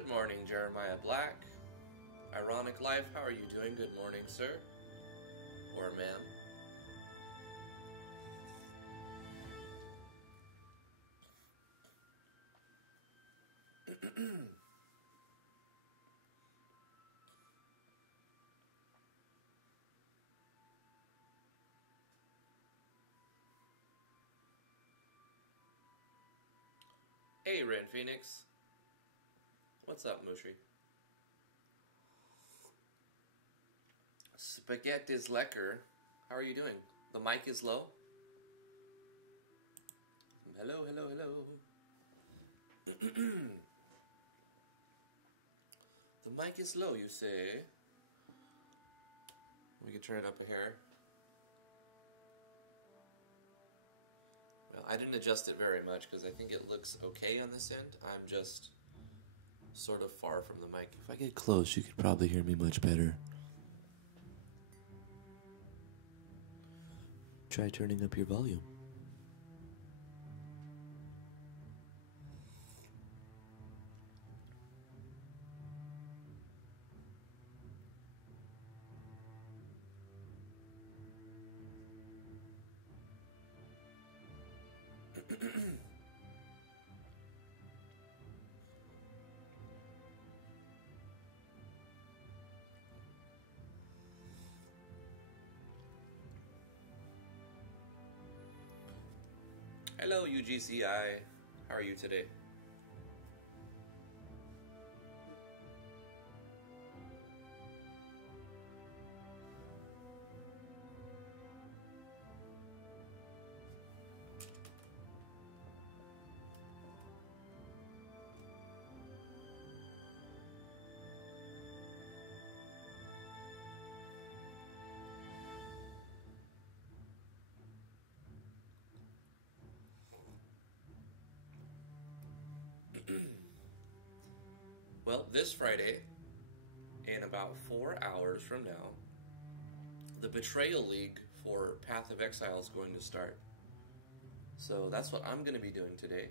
Good morning, Jeremiah Black. Ironic Life, how are you doing? Good morning, sir. Or ma'am. Hey, Ren Phoenix. What's up, Mushi? Spaghetti is lecker. How are you doing? The mic is low. Hello, hello, hello. The mic is low, you say? We can turn it up a hair. Well, I didn't adjust it very much because I think it looks okay on this end. I'm just sort of far from the mic. If I get close, you could probably hear me much better. Try turning up your volume. Hello, UGCI. How are you today? Well, this Friday, in about 4 hours from now, the Betrayal League for Path of Exile is going to start. So that's what I'm going to be doing today,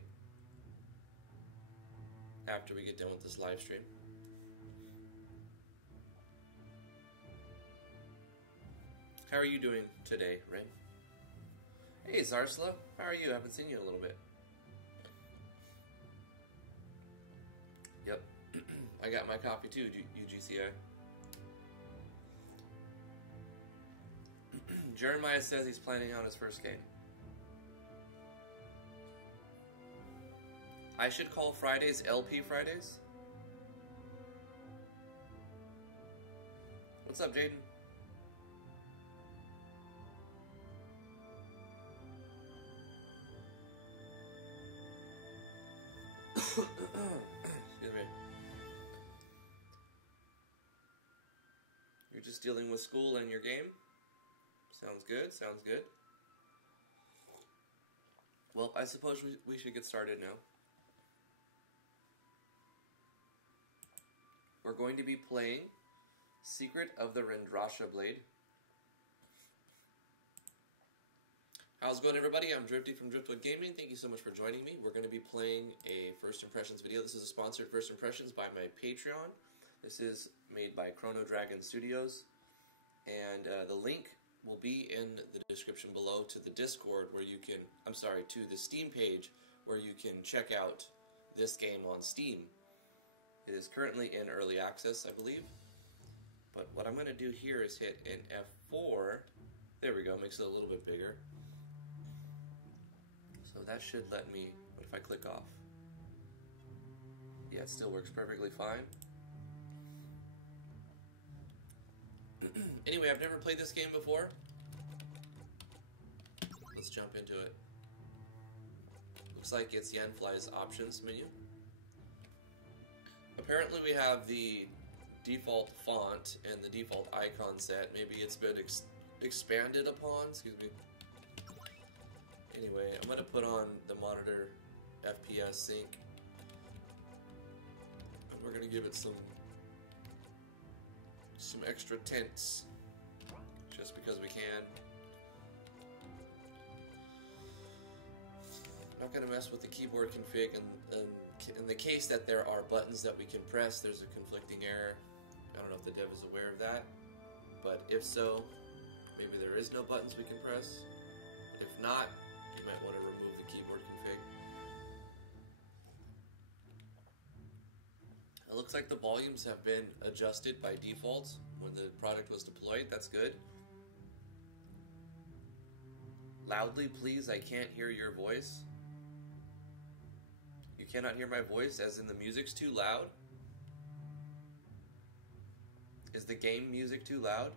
after we get done with this live stream. How are you doing today, Ren? Hey, Zarsla. How are you? I haven't seen you in a little bit. Yep. I got my copy too, UGCI. Jeremiah says he's planning on his first game. I should call Fridays LP Fridays? What's up, Jaden? Excuse me. You're just dealing with school and your game? Sounds good, sounds good. Well, I suppose we should get started now. We're going to be playing Secret of the Rendrasha Blade. How's it going, everybody? I'm Drifty from Driftwood Gaming. Thank you so much for joining me. We're going to be playing a First Impressions video. This is a sponsored First Impressions by my Patreon. This is made by Chrono Dragon Studios. And the link will be in the description below to the Discord where you can, to the Steam page where you can check out this game on Steam. It is currently in early access, I believe. But what I'm going to do here is hit an F4. There we go, makes it a little bit bigger. So that should let me, what if I click off? Yeah, it still works perfectly fine. Anyway, I've never played this game before. Let's jump into it. Looks like it's Yanfly's options menu. Apparently we have the default font and the default icon set. Maybe it's been expanded upon, excuse me. Anyway, I'm going to put on the monitor FPS sync. And we're going to give it some extra tints. Just because we can. Not going to mess with the keyboard config and in the case that there are buttons that we can press, there's a conflicting error. I don't know if the dev is aware of that, but if so, maybe there is no buttons we can press. If not, you might want to remove the keyboard config. It looks like the volumes have been adjusted by default when the product was deployed. That's good. Loudly, please, I can't hear your voice. You cannot hear my voice, as in the music's too loud? Is the game music too loud?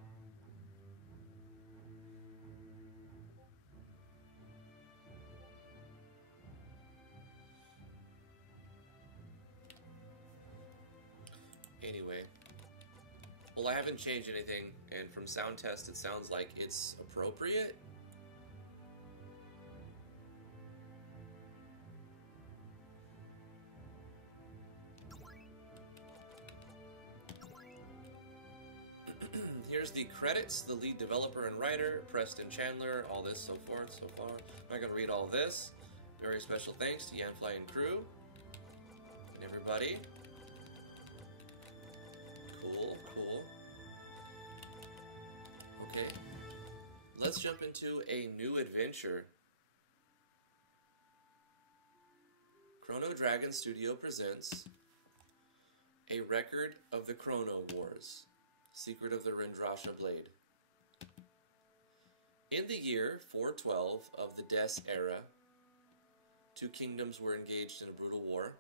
Anyway. Well, I haven't changed anything, and from sound test it sounds like it's appropriate. Here's the credits, the lead developer and writer, Preston Chandler, all this so forth, so far. I'm not going to read all this. Very special thanks to Yanfly and crew and everybody. Cool, cool. Okay, let's jump into a new adventure. Chrono Dragon Studio presents a record of the Chrono Wars. Secret of the Rendrasha Blade. In the year 412 of the Des era, two kingdoms were engaged in a brutal war.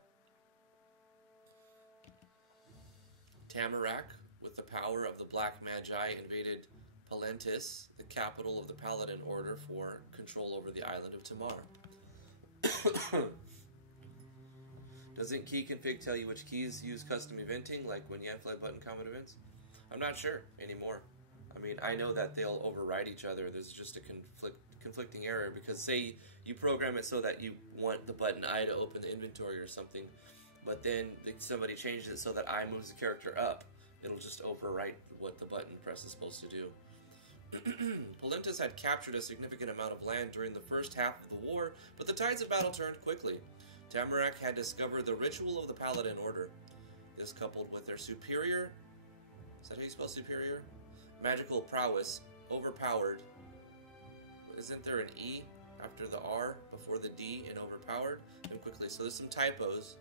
Tamarack, with the power of the Black Magi, invaded Palentis, the capital of the Paladin Order, for control over the island of Tamar. Doesn't key config tell you which keys use custom eventing, like when Yanfly button comment events? I'm not sure anymore. I mean, I know that they'll override each other. There's just a conflicting error, because say you program it so that you want the button I to open the inventory or something, but then somebody changes it so that I moves the character up. It'll just overwrite what the button press is supposed to do. Palentis had captured a significant amount of land during the first half of the war, but the tides of battle turned quickly. Tamarack had discovered the ritual of the Paladin Order. This, coupled with their superior... Is that how you spell superior? Magical prowess, overpowered. Isn't there an E after the R before the D in overpowered? And quickly, so there's some typos.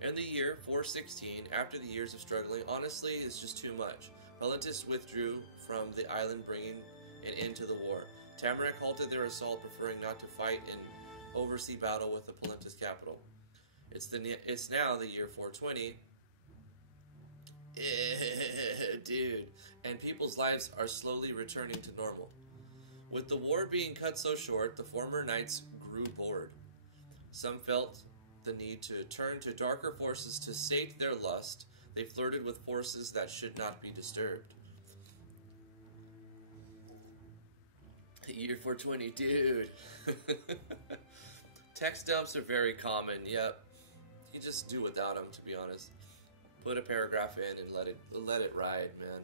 In the year 416, after the years of struggling, honestly, it's just too much. Palentis withdrew from the island, bringing an end to the war. Tamarack halted their assault, preferring not to fight in oversea battle with the Palentis capital. It's now the year 420. Dude. And people's lives are slowly returning to normal. With the war being cut so short, the former knights grew bored. Some felt the need to turn to darker forces to sate their lust. They flirted with forces that should not be disturbed. Year 420, dude. Text dumps are very common, yep. You just do without them, to be honest. Put a paragraph in and let it ride, man.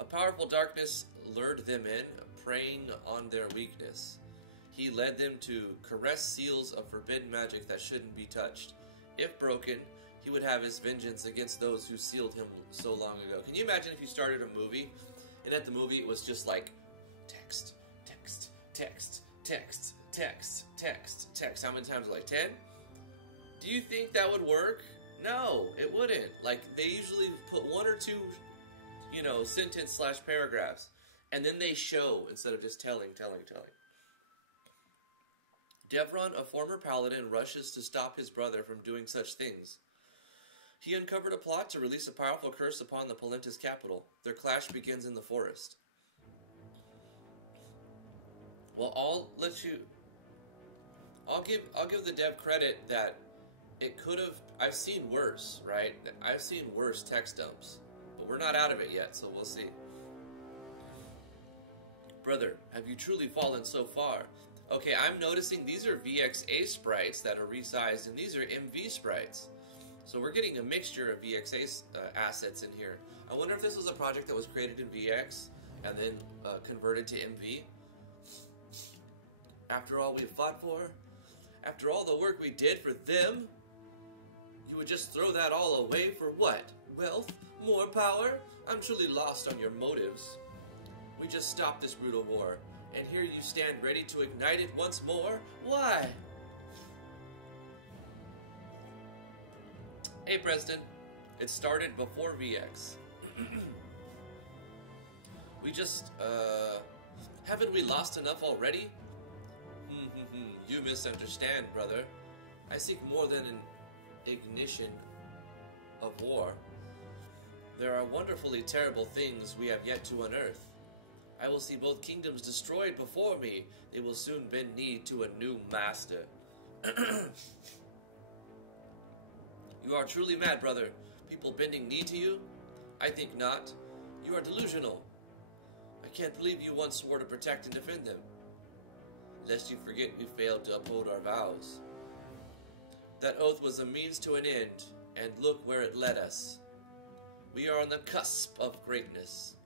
A powerful darkness lured them in, preying on their weakness. He led them to caress seals of forbidden magic that shouldn't be touched. If broken, he would have his vengeance against those who sealed him so long ago. Can you imagine if you started a movie, and at the movie it was just like text, text, text, text, text, text, text. How many times? Like 10? Do you think that would work? No, it wouldn't. Like, they usually put one or two, sentence / paragraphs, and then they show instead of just telling. Devron, a former paladin, rushes to stop his brother from doing such things. He uncovered a plot to release a powerful curse upon the Palentis capital. Their clash begins in the forest. Well, I'll give the dev credit that it could have. I've seen worse, right? I've seen worse text dumps, but we're not out of it yet, so we'll see. Brother, have you truly fallen so far? Okay, I'm noticing these are VXA sprites that are resized, and these are MV sprites. So we're getting a mixture of VXA assets in here. I wonder if this was a project that was created in VX and then converted to MV. After all we've fought for, After all the work we did for them, you would just throw that all away for what? Wealth? More power? I'm truly lost on your motives. We just stopped this brutal war, and here you stand ready to ignite it once more? Why? Hey, Preston. It started before VX. We just, haven't we lost enough already? You misunderstand, brother. I seek more than an ignition of war. There are wonderfully terrible things we have yet to unearth. I will see both kingdoms destroyed before me. They will soon bend knee to a new master. You are truly mad, brother. People bending knee to you? I think not. You are delusional. I can't believe you once swore to protect and defend them. Lest you forget we failed to uphold our vows. That oath was a means to an end, and look where it led us. We are on the cusp of greatness.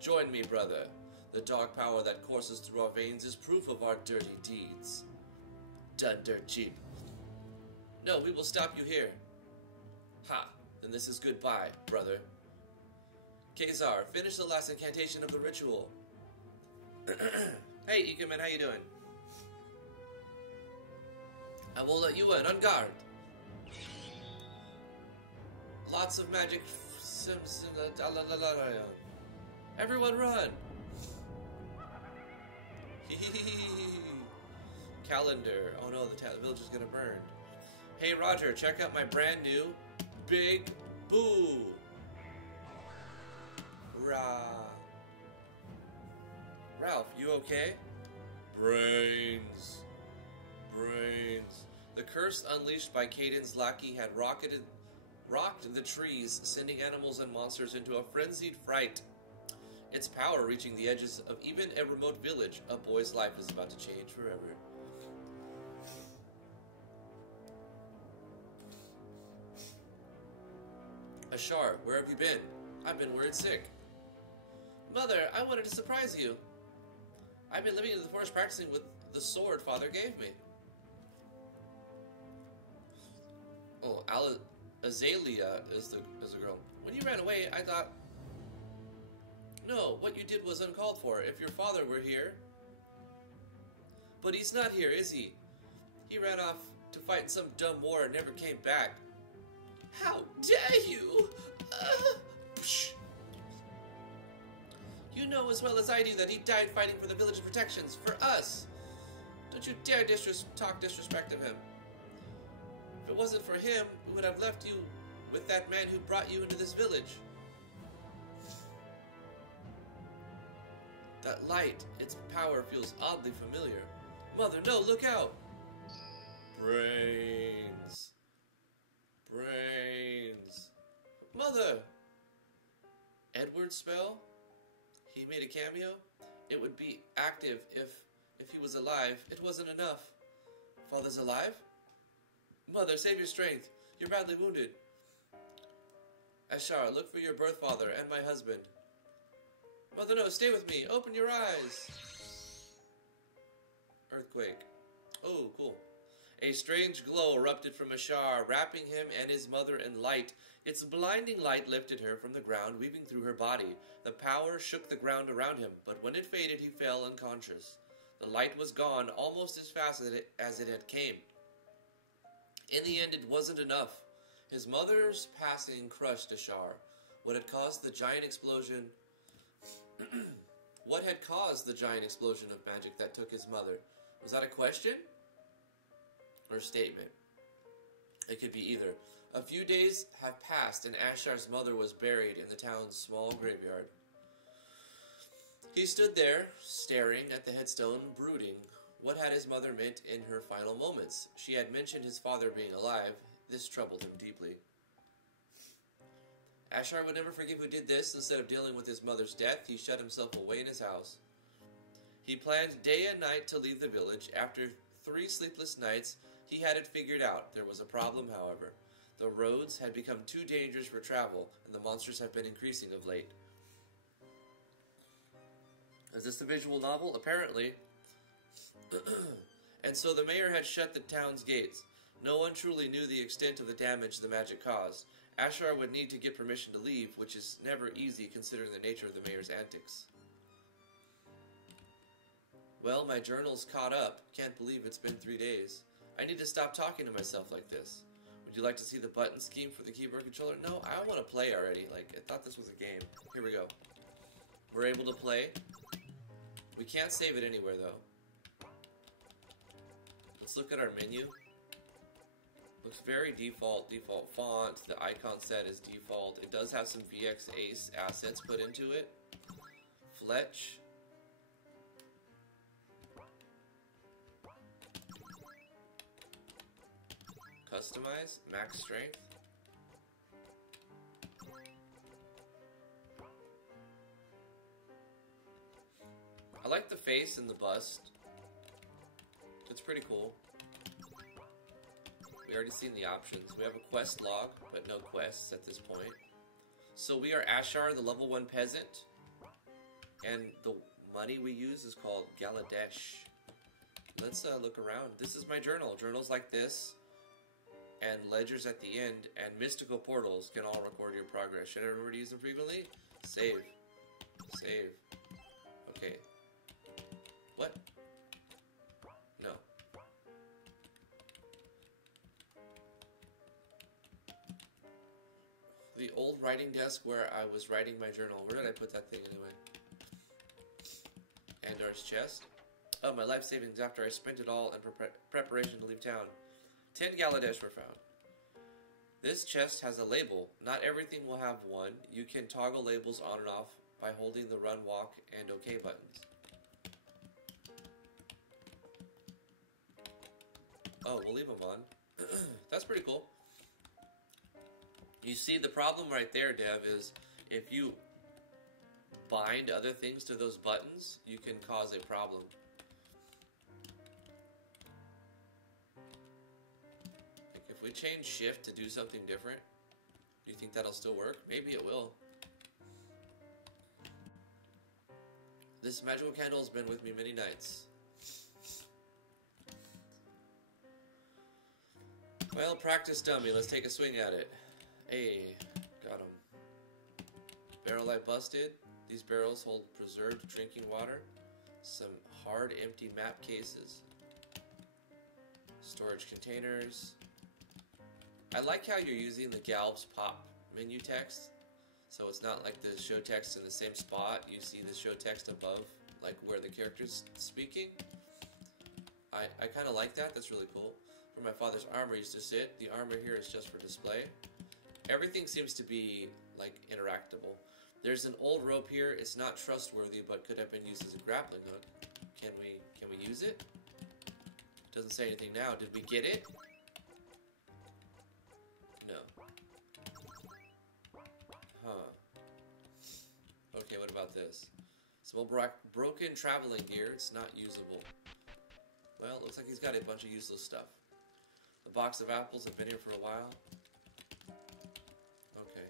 Join me, brother. The dark power that courses through our veins is proof of our dirty deeds. Done dirt cheap. No, we will stop you here. Ha, then this is goodbye, brother. Kazar, finish the last incantation of the ritual. Hey, Ikuman, how you doing? I will let you in, on guard. Lots of magic. Everyone run. Calendar. Oh no, the village is gonna burn. Hey Roger, check out my brand new Big Boo. Ralph, you okay? Brains. The curse unleashed by Caden's lackey had rocked the trees, sending animals and monsters into a frenzied fright. Its power reaching the edges of even a remote village, a boy's life is about to change forever. Ashar, where have you been? I've been worried sick. Mother, I wanted to surprise you. I've been living in the forest practicing with the sword Father gave me. Oh, Azalea is the girl. When you ran away, I thought... No, what you did was uncalled for. If your father were here... But he's not here, is he? He ran off to fight in some dumb war and never came back. How dare you! You know as well as I do that he died fighting for the village's protections, for us. Don't you dare talk disrespect of him. If it wasn't for him, we would have left you with that man who brought you into this village. That light, its power feels oddly familiar. Mother, no, look out! Brains. Mother! Edward's spell? He made a cameo? It would be active if he was alive. It wasn't enough. Father's alive? Mother, save your strength. You're badly wounded. Ashar, look for your birth father and my husband. Mother, no, stay with me. Open your eyes. Earthquake. Oh, cool. A strange glow erupted from Ashar, wrapping him and his mother in light. Its blinding light lifted her from the ground, weaving through her body. The power shook the ground around him, but when it faded, he fell unconscious. The light was gone almost as fast as it had came. In the end, it wasn't enough. His mother's passing crushed Ashar. What had caused the giant explosion... What had caused the giant explosion of magic that took his mother? Was that a question? Or a statement? It could be either. A few days have passed and Ashar's mother was buried in the town's small graveyard. He stood there, staring at the headstone, brooding. What had his mother meant in her final moments? She had mentioned his father being alive. This troubled him deeply. Ashar would never forgive who did this. Instead of dealing with his mother's death, he shut himself away in his house. He planned day and night to leave the village. After 3 sleepless nights, he had it figured out. There was a problem, however. The roads had become too dangerous for travel, and the monsters have been increasing of late. Is this a visual novel? Apparently. And so the mayor had shut the town's gates. No one truly knew the extent of the damage the magic caused. Ashar would need to get permission to leave, which is never easy considering the nature of the mayor's antics. Well, my journal's caught up. Can't believe it's been 3 days. I need to stop talking to myself like this. Would you like to see the button scheme for the keyboard controller? No, I want to play already. Like, I thought this was a game. Here we go. We're able to play. We can't save it anywhere, though. Let's look at our menu. Looks very default font. The icon set is default. It does have some VX Ace assets put into it. Fletch. Customize. Max strength. I like the face and the bust. It's pretty cool. We already seen the options. We have a quest log, but no quests at this point. So we are Ashar, the level 1 peasant. And the money we use is called Galadesh. Let's look around. This is my journal. Journals like this, and ledgers at the end, and mystical portals can all record your progress. Should I remember to use them frequently? Save. Save. Okay. What? No. The old writing desk where I was writing my journal. Where did I put that thing anyway? Andar's chest. Oh, my life savings after I spent it all in preparation to leave town. 10 Galadesh were found. This chest has a label. Not everything will have one. You can toggle labels on and off by holding the run, walk, and OK buttons. Oh, we'll leave them on. That's pretty cool. You see, the problem right there, Dev, is if you bind other things to those buttons, you can cause a problem. Like if we change shift to do something different, do you think that'll still work? Maybe it will. This magical candle has been with me many nights. Well, practice dummy. Let's take a swing at it. Hey, got him. Barrel light busted. These barrels hold preserved drinking water. Some hard, empty map cases. Storage containers. I like how you're using the Galb's pop menu text. So it's not like the show text in the same spot. You see the show text above, like where the character's speaking. I kind of like that. That's really cool. Where my father's armor used to sit. The armor here is just for display. Everything seems to be like interactable. There's an old rope here. It's not trustworthy, but could have been used as a grappling hook. Can we use it? Doesn't say anything now. Did we get it? No. Huh. Okay, what about this? Some old broken traveling gear. It's not usable. Well, it looks like he's got a bunch of useless stuff. The box of apples have been here for a while. Okay.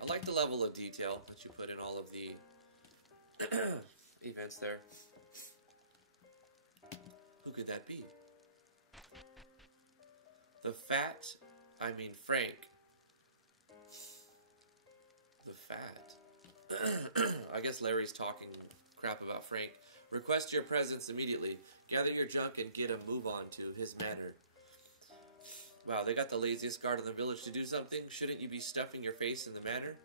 I like the level of detail that you put in all of the events there. Who could that be? Frank. The fat. I guess Larry's talking crap about Frank. Request your presence immediately. Gather your junk and get a move on to his manor. Wow, they got the laziest guard in the village to do something? Shouldn't you be stuffing your face in the manor?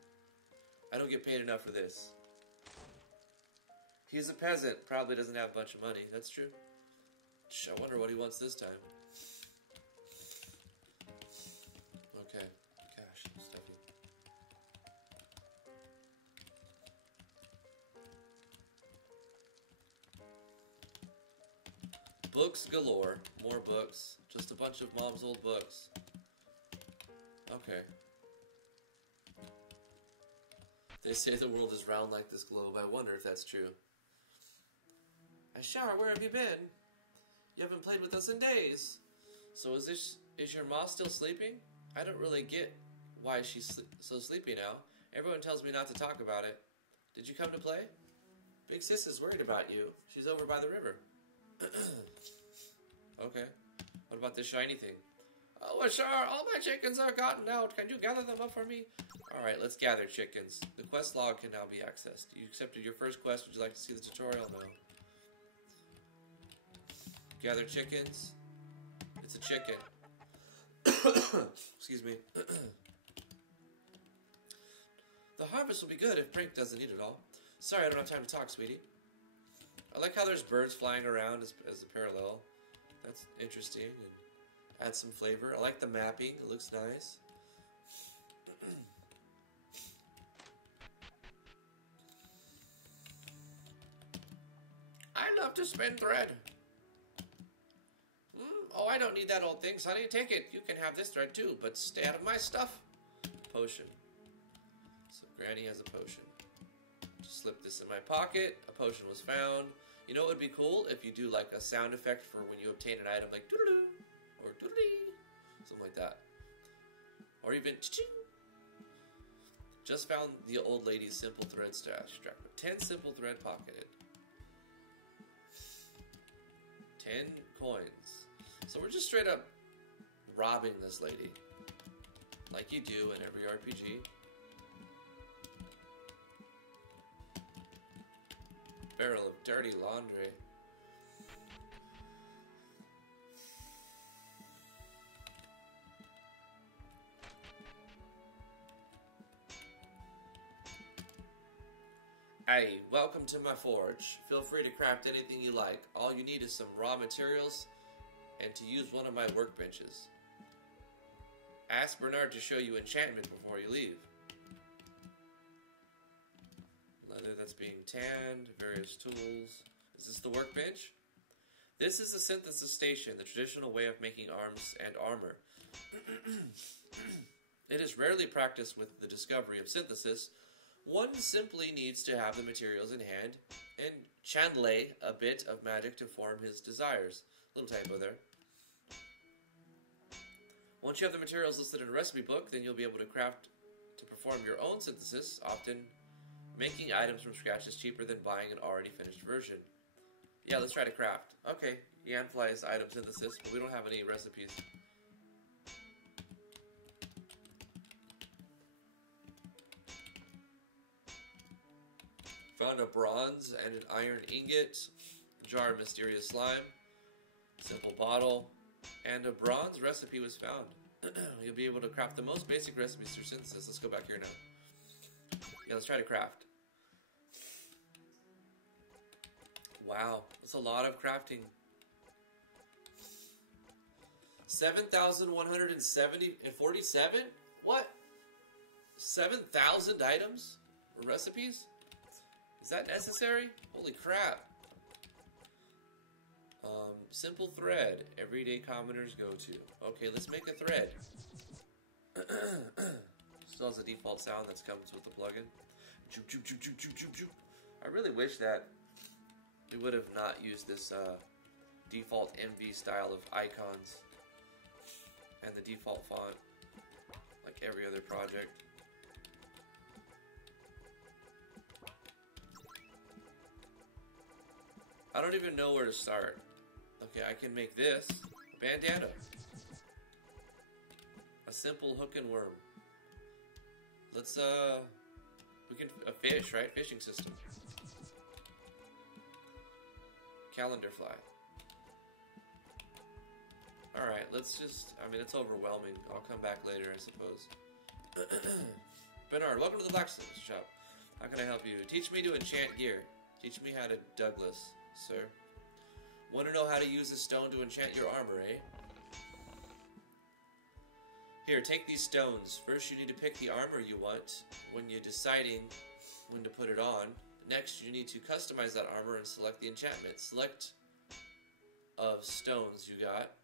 I don't get paid enough for this. He's a peasant. Probably doesn't have a bunch of money. That's true. I wonder what he wants this time. Okay. Gosh, stuffy. Books galore. More books. Just a bunch of Mom's old books. Okay. They say the world is round like this globe. I wonder if that's true. Ashar, where have you been? You haven't played with us in days. So is your ma still sleeping? I don't really get why she's so sleepy now. Everyone tells me not to talk about it. Did you come to play? Big sis is worried about you. She's over by the river. Okay. What about this shiny thing? Oh, well, sure. All my chickens are gotten out. Can you gather them up for me? Alright, let's gather chickens. The quest log can now be accessed. You accepted your first quest. Would you like to see the tutorial? No. Gather chickens. It's a chicken. Excuse me. The harvest will be good if Brink doesn't eat it all. Sorry, I don't have time to talk, sweetie. I like how there's birds flying around as a parallel. That's interesting and adds some flavor. I like the mapping. It looks nice. I love to spin thread. Oh, I don't need that old thing, Sonny. Take it. You can have this thread too, but stay out of my stuff. Potion. So Granny has a potion. Just slip this in my pocket. A potion was found. You know what would be cool? If you do like a sound effect for when you obtain an item, like doo-doo-doo, or doo-doo-dee, something like that. Or even ching. Just found the old lady's simple thread stash. 10 simple thread pocketed. 10 coins. So we're just straight up robbing this lady. Like you do in every RPG. Barrel of dirty laundry. Hey, welcome to my forge. Feel free to craft anything you like. All you need is some raw materials and to use one of my workbenches. Ask Bernard to show you enchantment before you leave. Leather that's being tanned, various tools. Is this the workbench? This is a synthesis station, the traditional way of making arms and armor. It is rarely practiced with the discovery of synthesis. One simply needs to have the materials in hand and channel a bit of magic to form his desires. Little typo there. Once you have the materials listed in a recipe book, then you'll be able to craft to perform your own synthesis. Often, making items from scratch is cheaper than buying an already finished version. Yeah, let's try to craft. Okay, Yanfly is item synthesis, but we don't have any recipes. Found a bronze and an iron ingot, jar of mysterious slime, simple bottle, and a bronze recipe was found. You'll be able to craft the most basic recipes through synthesis. Let's go back here now. Yeah, let's try to craft. Wow, that's a lot of crafting. 7,147? What? 7,000 items? Or recipes? Is that necessary? Holy crap. Simple thread. Everyday commoners go to. Okay, let's make a thread. Still has a default sound that comes with the plugin. Joop, joop, joop, joop, joop, joop, joop. I really wish that we would have not used this default MV style of icons and the default font like every other project. I don't even know where to start. Okay, I can make this a bandana. A simple hook and worm. Let's, we can, a fish, right? Fishing system. Calendar fly. Alright, let's just, I mean, it's overwhelming. I'll come back later, I suppose. Bernard, welcome to the blacksmith shop. How can I help you? Teach me to enchant gear. Teach me how to Douglas, sir. Want to know how to use the stone to enchant your armor, eh? Here, take these stones. First, you need to pick the armor you want when you're deciding when to put it on. Next, you need to customize that armor and select the enchantment. Select of stones you got.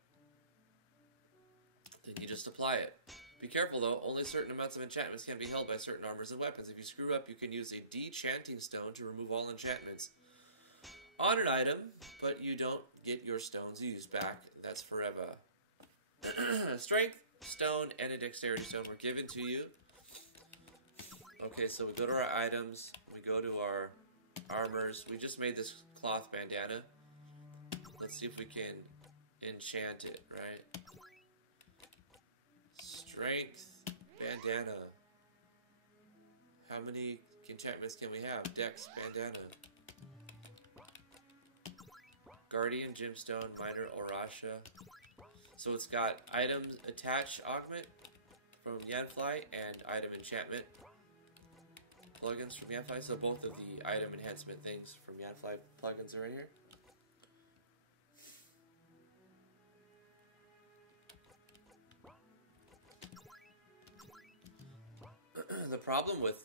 Then you just apply it. Be careful though, only certain amounts of enchantments can be held by certain armors and weapons. If you screw up, you can use a dechanting stone to remove all enchantments on an item, but you don't get your stones used back. That's forever. Strength, stone, and a dexterity stone were given to you. Okay, so we go to our items, we go to our armors. We just made this cloth bandana. Let's see if we can enchant it, right? Strength, bandana. How many enchantments can we have? Dex, bandana. Guardian, gemstone, minor, Orasha. So it's got items attach augment from Yanfly and item enchantment plugins from Yanfly. So both of the item enhancement things from Yanfly plugins are right here. The problem with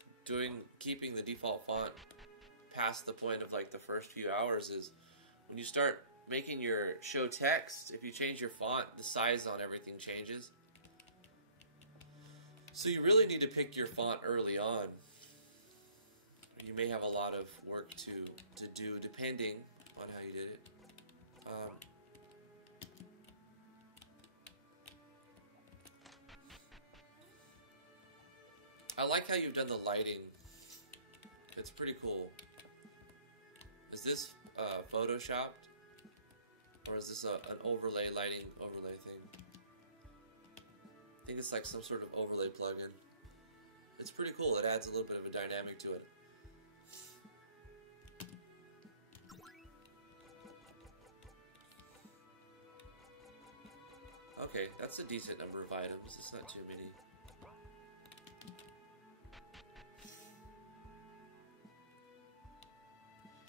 keeping the default font past the point of like the first few hours is when you start making your show text, if you change your font, the size on everything changes. So you really need to pick your font early on. You may have a lot of work to do depending on how you did it. I like how you've done the lighting. It's pretty cool. Is this photoshopped? Or is this an overlay, lighting overlay thing? I think it's like some sort of overlay plugin. It's pretty cool. It adds a little bit of a dynamic to it. Okay, that's a decent number of items. It's not too many.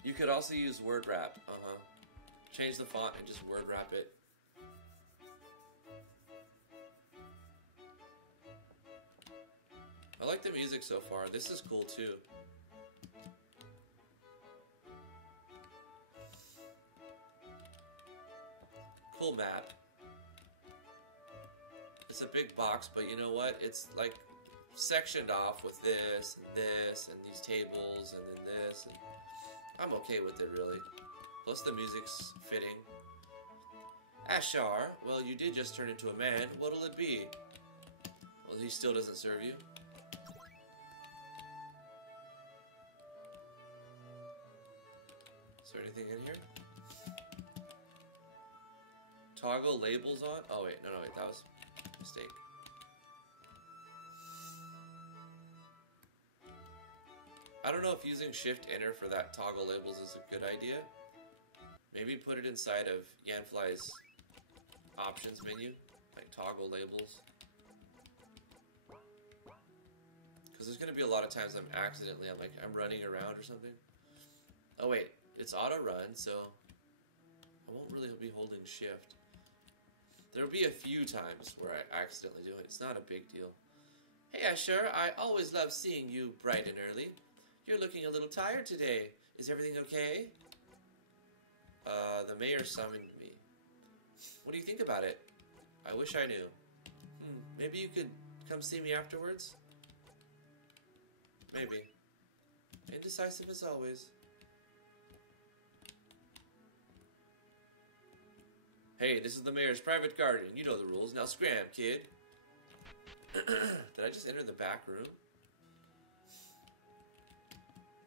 You could also use word wrap. Change the font and just word wrap it. I like the music so far. This is cool too. Cool map. It's a big box, but you know what? It's like sectioned off with this and these tables and then this. And I'm okay with it, really. Plus the music's fitting. Ashar, well, you did just turn into a man. What'll it be? Well, he still doesn't serve you. Is there anything in here? Toggle labels on? Oh, wait. No, wait. That was a mistake. I don't know if using Shift-Enter for that toggle labels is a good idea. Maybe put it inside of Yanfly's options menu, like toggle labels. Because there's going to be a lot of times I'm running around or something. Oh wait, it's auto run, so I won't really be holding Shift. There'll be a few times where I accidentally do it. It's not a big deal. Hey Asher, I always love seeing you bright and early. You're looking a little tired today. Is everything okay? The mayor summoned me. What do you think about it? I wish I knew. Maybe you could come see me afterwards? Maybe. Indecisive as always. Hey, this is the mayor's private garden. You know the rules. Now scram, kid. Did I just enter the back room?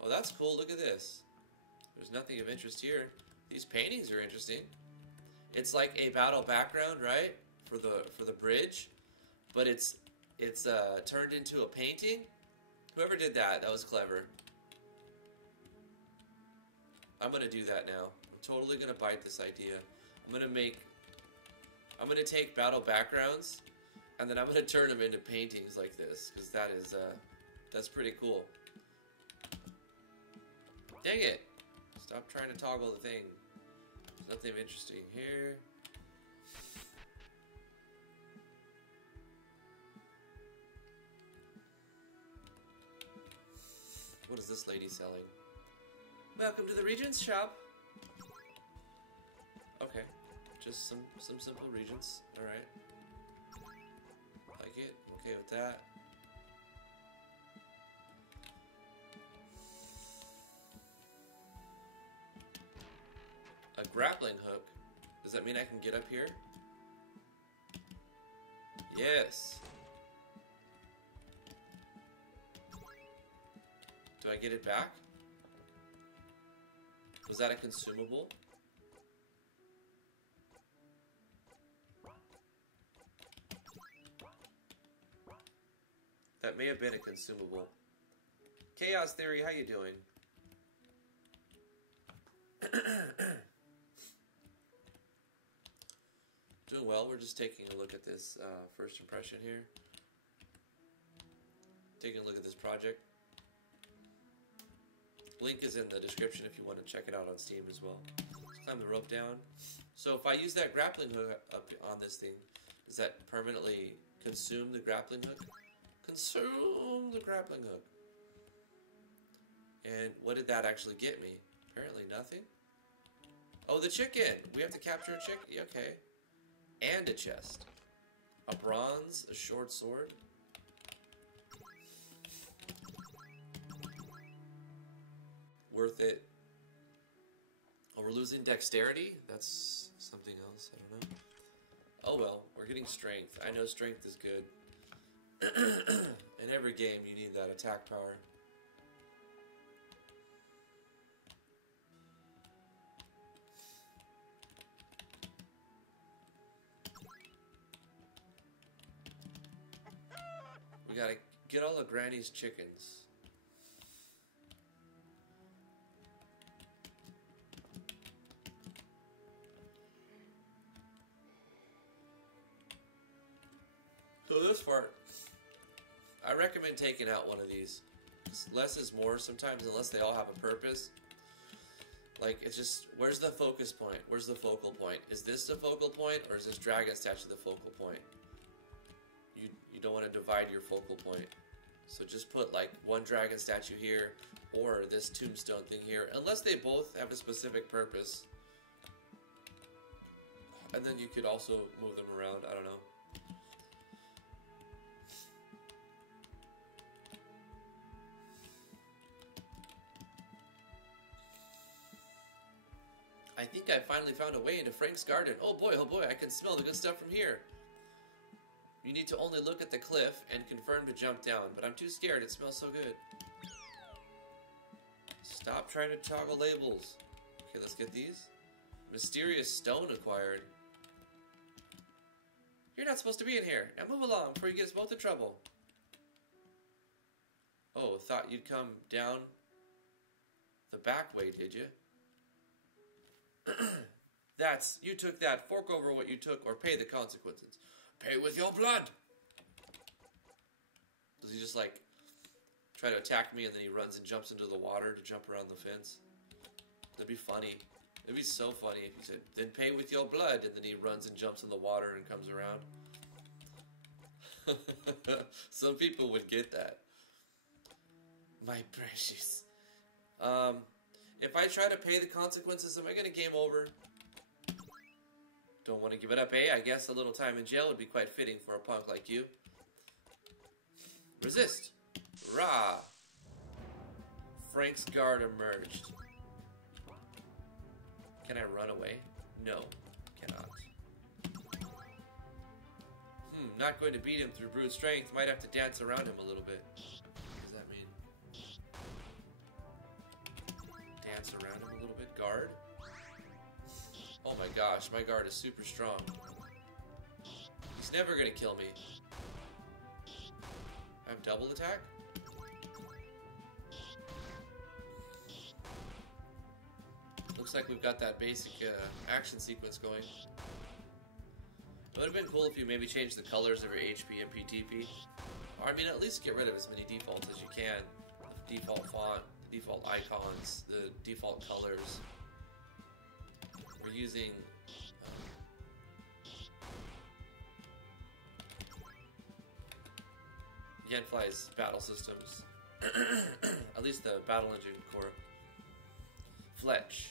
Oh, that's cool. Look at this. There's nothing of interest here. These paintings are interesting. It's like a battle background, right? For the bridge, but it's turned into a painting. Whoever did that was clever. I'm gonna do that now. I'm totally gonna bite this idea. I'm gonna take battle backgrounds, and then I'm gonna turn them into paintings like this, because that's pretty cool. Dang it! Stop trying to toggle the thing. There's nothing interesting here. What is this lady selling? Welcome to the Regent's shop. Okay, just some simple Regents. All right, like it. Okay with that. A grappling hook. Does that mean I can get up here? Yes. Do I get it back? Was that a consumable? That may have been a consumable. Chaos Theory, how you doing? Doing well. We're just taking a look at this first impression here. Taking a look at this project. Link is in the description if you want to check it out on Steam as well. Let's climb the rope down. So if I use that grappling hook up on this thing, does that permanently consume the grappling hook? Consume the grappling hook. And what did that actually get me? Apparently nothing. Oh, the chicken! We have to capture a chicken? Okay. And a chest. A bronze, a short sword. Worth it. Oh, we're losing dexterity? That's something else, I don't know. Oh well, we're getting strength. I know strength is good. In every game you need that attack power. We gotta get all of Granny's chickens. So this part, I recommend taking out one of these. Less is more sometimes, unless they all have a purpose. Like, it's just, where's the focus point? Where's the focal point? Is this the focal point, or is this dragon statue the focal point? You don't want to divide your focal point. So just put like one dragon statue here, or this tombstone thing here, unless they both have a specific purpose. And then you could also move them around, I don't know. I think I finally found a way into Frank's garden. Oh boy, I can smell the good stuff from here. You need to only look at the cliff and confirm to jump down, but I'm too scared, it smells so good. Stop trying to toggle labels. Okay, let's get these. Mysterious stone acquired. You're not supposed to be in here. Now move along before you get us both in trouble. Oh, thought you'd come down the back way, did you? You took that. Fork over what you took or pay the consequences. Pay with your blood! Does he just like try to attack me and then he runs and jumps into the water to jump around the fence? That'd be funny. It'd be so funny if he said, then pay with your blood, and then he runs and jumps in the water and comes around. Some people would get that. My precious. If I try to pay the consequences, am I going to game over? Don't want to give it up, eh? I guess a little time in jail would be quite fitting for a punk like you. Resist. Rah. Frank's guard emerged. Can I run away? No, cannot. Not going to beat him through brute strength. Might have to dance around him a little bit. What does that mean? Dance around him a little bit? Guard? Oh my gosh, my guard is super strong. He's never gonna kill me. I have double attack? Looks like we've got that basic action sequence going. It would have been cool if you maybe changed the colors of your HP and PTP. Or, I mean, at least get rid of as many defaults as you can. The default font, the default icons, the default colors. We're using Genfly's battle systems. At least the battle engine core. Fletch.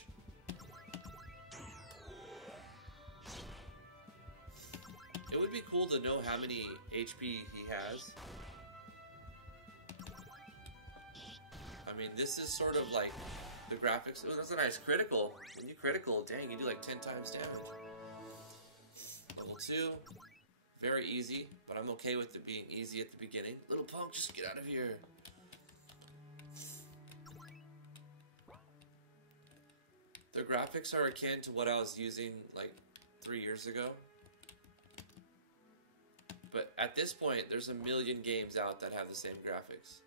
It would be cool to know how many HP he has. I mean, this is sort of like the graphics. Oh, that's a nice critical. When you critical, dang, you do like 10 times damage. Level 2. Very easy, but I'm okay with it being easy at the beginning. Little punk, just get out of here. The graphics are akin to what I was using like 3 years ago. But at this point, there's a million games out that have the same graphics.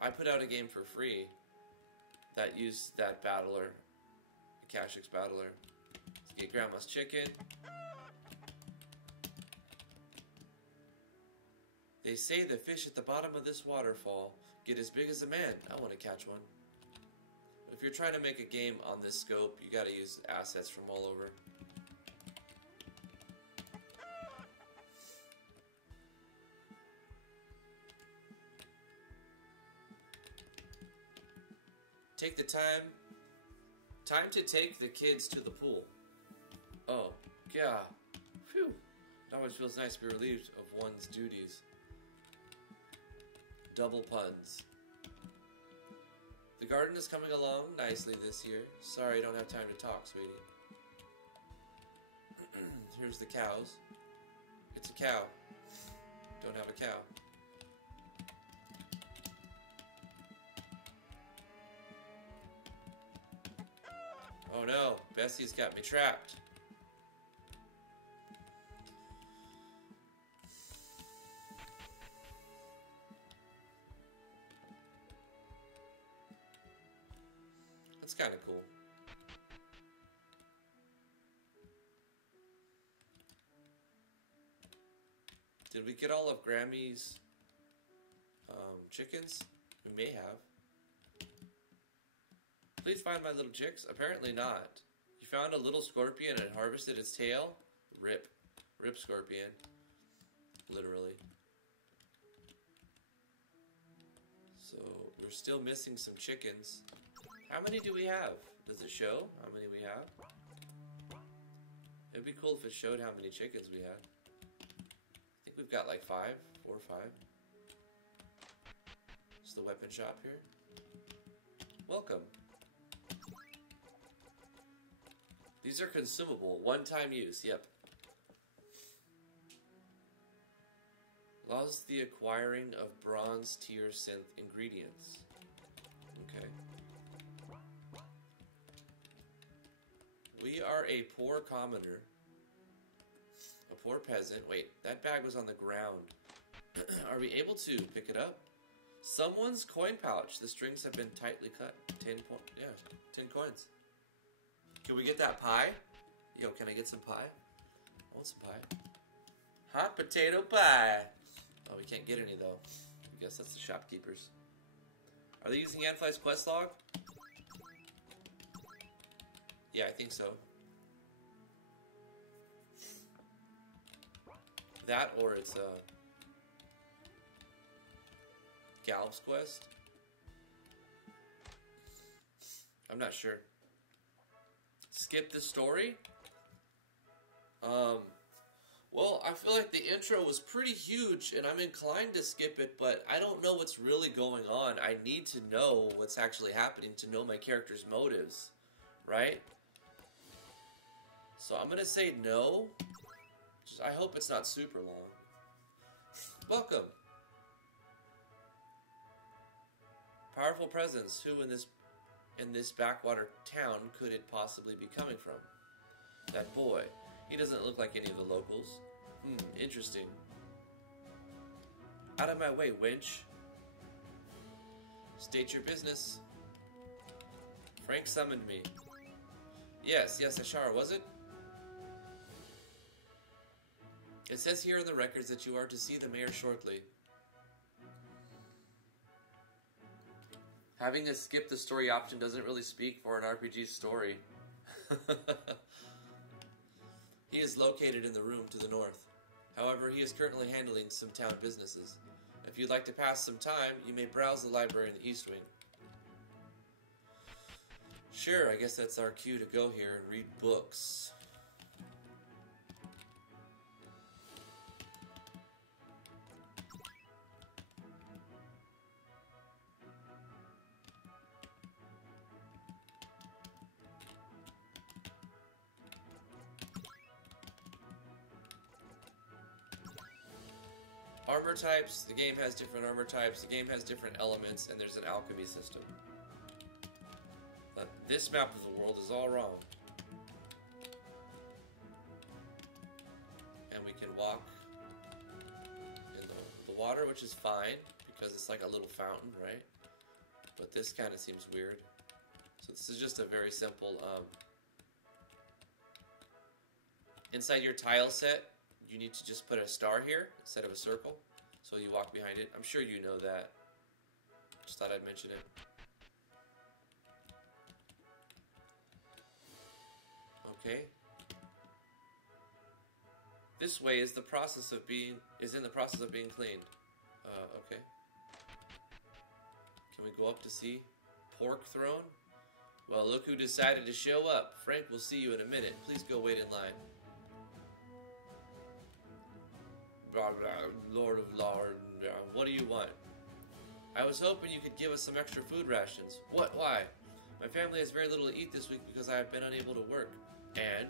I put out a game for free that used that battler, the Kashik's battler. Let's get Grandma's chicken. They say the fish at the bottom of this waterfall get as big as a man. I want to catch one. But if you're trying to make a game on this scope, you got to use assets from all over. Take the time to take the kids to the pool. Oh, yeah. Phew. It always feels nice to be relieved of one's duties. Double puns. The garden is coming along nicely this year. Sorry, I don't have time to talk, sweetie. Here's the cows. It's a cow. Don't have a cow. Oh no, Bessie's got me trapped. That's kind of cool. Did we get all of Grammy's chickens? We may have. Please find my little chicks. Apparently not. You found a little scorpion and harvested its tail? Rip. Rip scorpion. Literally. So, we're still missing some chickens. How many do we have? Does it show how many we have? It'd be cool if it showed how many chickens we had. I think we've got like 4 or 5. It's the weapon shop here. Welcome. These are consumable, one-time use, yep. Allows the acquiring of bronze tier synth ingredients. Okay. We are a poor commoner. A poor peasant. Wait, that bag was on the ground. Are we able to pick it up? Someone's coin pouch. The strings have been tightly cut. 10 coins. Can we get that pie? Yo, can I get some pie? I want some pie. Hot potato pie. Oh, we can't get any though. I guess that's the shopkeepers. Are they using Anfly's quest log? Yeah, I think so. That or it's Galb's quest. I'm not sure. Skip the story? Well, I feel like the intro was pretty huge, and I'm inclined to skip it, but I don't know what's really going on. I need to know what's actually happening to know my character's motives, right? So I'm gonna say no. I hope it's not super long. Welcome. Powerful presence. Who in this backwater town could it possibly be coming from? That boy. He doesn't look like any of the locals. Interesting. Out of my way, wench. State your business. Frank summoned me. Yes, Ashara, was it? It says here in the records that you are to see the mayor shortly. Having a skip the story option doesn't really speak for an RPG story. He is located in the room to the north. However, he is currently handling some town businesses. If you'd like to pass some time, you may browse the library in the East Wing. Sure, I guess that's our cue to go here and read books. Armor types, the game has different armor types, the game has different elements, and there's an alchemy system. But this map of the world is all wrong. And we can walk in the water, which is fine, because it's like a little fountain, right? But this kind of seems weird. So this is just a very simple, inside your tile set, you need to just put a star here instead of a circle. So you walk behind it. I'm sure you know that. Just thought I'd mention it. Okay. This way is in the process of being cleaned. Okay. Can we go up to see Pork Throne? Well, look who decided to show up. Frank will see you in a minute. Please go wait in line. Blah, blah, Lord of Lord. What do you want? I was hoping you could give us some extra food rations. What? Why? My family has very little to eat this week because I have been unable to work. And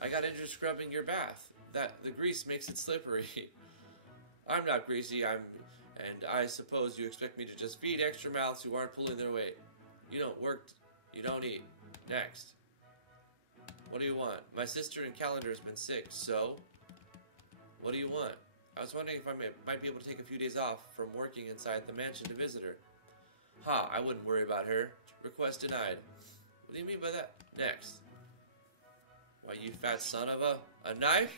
I got injured scrubbing your bath. The grease makes it slippery. I'm not greasy, and I suppose you expect me to just feed extra mouths who aren't pulling their weight. You don't work, you don't eat. Next. What do you want? My sister in calendar has been sick, so? What do you want? I was wondering if I might be able to take a few days off from working inside the mansion to visit her. Ha, I wouldn't worry about her. Request denied. What do you mean by that? Next. Why, you fat son of a knife?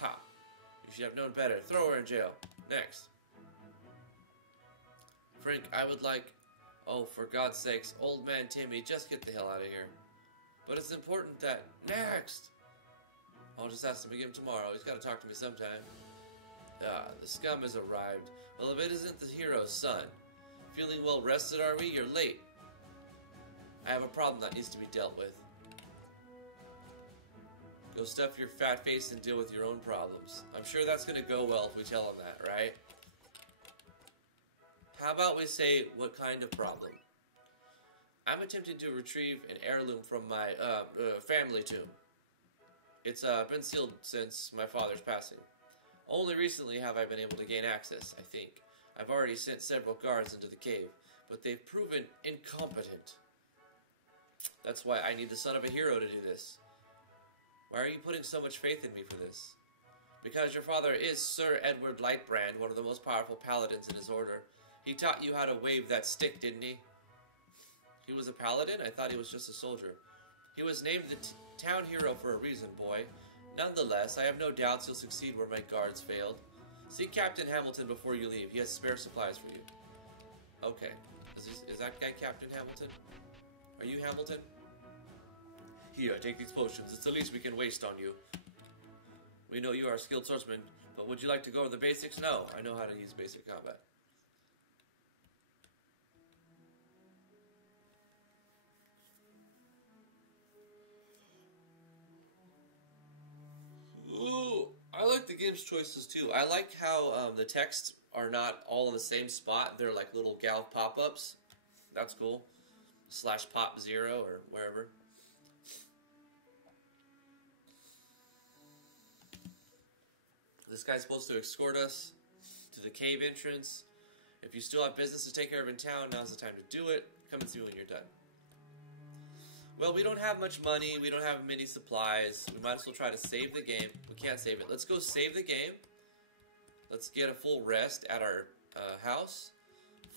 Ha. You should have known better. Throw her in jail. Next. Frank, I would like... Oh, for God's sakes, old man Timmy, just get the hell out of here. But it's important that... Next! I'll just ask him to get him tomorrow. He's got to talk to me sometime. The scum has arrived. Well, if it isn't the hero's son. Feeling well rested, are we? You're late. I have a problem that needs to be dealt with. Go stuff your fat face and deal with your own problems. I'm sure that's going to go well if we tell him that, right? How about we say what kind of problem? I'm attempting to retrieve an heirloom from my family tomb. It's been sealed since my father's passing. Only recently have I been able to gain access, I think. I've already sent several guards into the cave, but they've proven incompetent. That's why I need the son of a hero to do this. Why are you putting so much faith in me for this? Because your father is Sir Edward Lightbrand, one of the most powerful paladins in his order. He taught you how to wave that stick, didn't he? He was a paladin? I thought he was just a soldier. He was named the town hero for a reason, boy. Nonetheless, I have no doubts you'll succeed where my guards failed. See Captain Hamilton before you leave. He has spare supplies for you. Okay. Is that guy Captain Hamilton? Are you Hamilton? Here, take these potions. It's the least we can waste on you. We know you are a skilled swordsman, but would you like to go over the basics? No, I know how to use basic combat. Ooh, I like the game's choices too. I like how the texts are not all in the same spot. They're like little gal pop-ups. That's cool. /pop0 or wherever. This guy's supposed to escort us to the cave entrance. If you still have business to take care of in town, now's the time to do it. Come and see me when you're done. Well, we don't have much money. We don't have many supplies. We might as well try to save the game. We can't save it. Let's go save the game. Let's get a full rest at our house.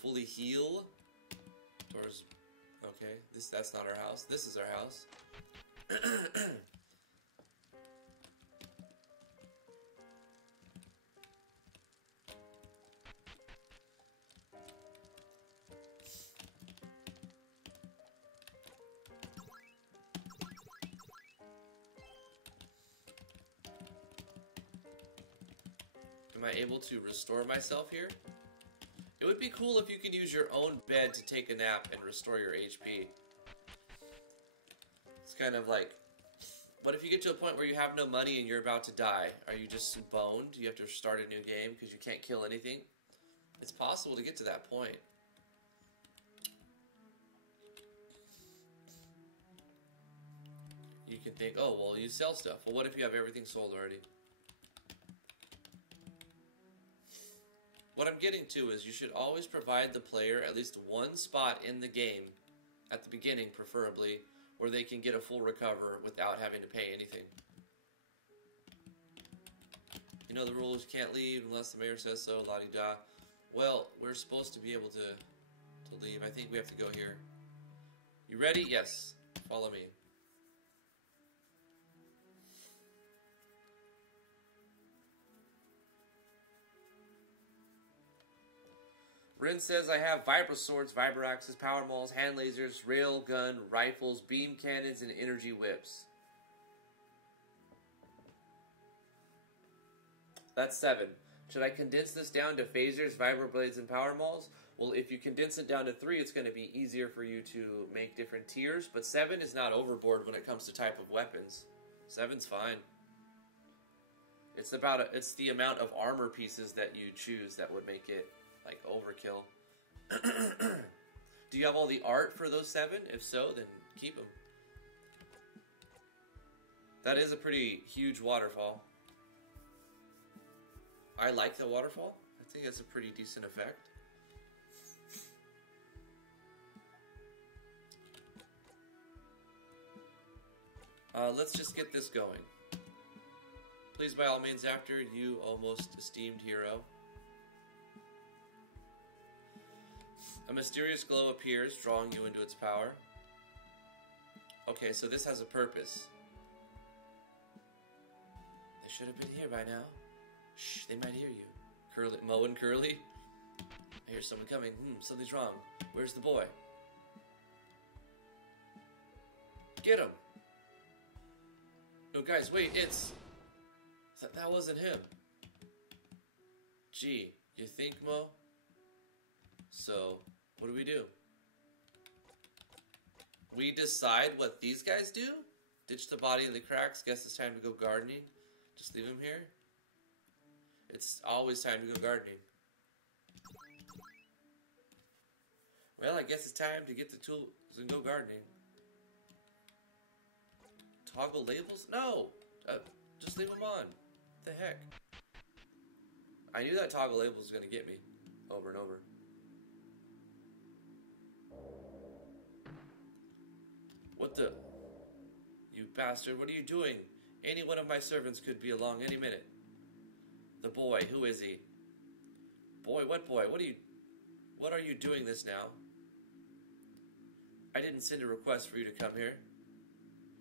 Fully heal. Towards... Okay, that's not our house. This is our house. Am I able to restore myself here? It would be cool if you could use your own bed to take a nap and restore your HP. It's kind of like, what if you get to a point where you have no money and you're about to die? Are you just boned? You have to start a new game because you can't kill anything? It's possible to get to that point. You can think, oh, well, you sell stuff. Well, what if you have everything sold already? What I'm getting to is you should always provide the player at least one spot in the game, at the beginning preferably, where they can get a full recover without having to pay anything. You know the rules, you can't leave unless the mayor says so, la-di-da. Well, we're supposed to be able to leave. I think we have to go here. You ready? Yes. Follow me. Rin says I have vibra swords, vibra axes, power mauls, hand lasers, rail gun, rifles, beam cannons, and energy whips. That's 7. Should I condense this down to phasers, vibra blades, and power mauls? Well, if you condense it down to 3, it's going to be easier for you to make different tiers. But 7 is not overboard when it comes to type of weapons. 7's fine. It's the amount of armor pieces that you choose that would make it like overkill. Do you have all the art for those 7? If so, then keep them. That is a pretty huge waterfall. I like the waterfall. I think it's a pretty decent effect. Let's just get this going. Please, by all means, after you, almost esteemed hero. A mysterious glow appears, drawing you into its power. Okay, so this has a purpose. They should have been here by now. Shh, they might hear you. Curly, Mo and Curly. I hear someone coming. Something's wrong. Where's the boy? Get him. No, guys, wait, it's... That wasn't him. Gee, you think, Mo? So, what do? We decide what these guys do? Ditch the body in the cracks, guess it's time to go gardening. Just leave him here? It's always time to go gardening. Well, I guess it's time to get the tools and go gardening. Toggle labels? No! Just leave them on. What the heck? I knew that toggle label was going to get me. Over and over. What the? You bastard, what are you doing? Any one of my servants could be along any minute. The boy, who is he? Boy, what boy? What are you doing this now? I didn't send a request for you to come here.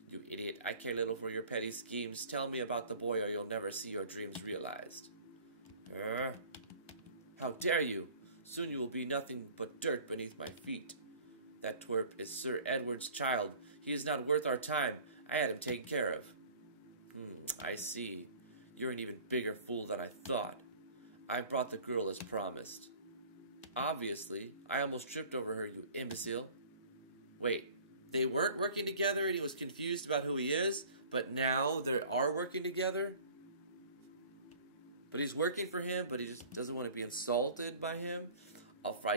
You idiot, I care little for your petty schemes. Tell me about the boy or you'll never see your dreams realized. How dare you? Soon you will be nothing but dirt beneath my feet. That twerp is Sir Edward's child. He is not worth our time. I had him taken care of. I see. You're an even bigger fool than I thought. I brought the girl as promised. Obviously, I almost tripped over her, you imbecile. Wait, they weren't working together and he was confused about who he is, but now they are working together? But he's working for him, but he just doesn't want to be insulted by him? I'll fry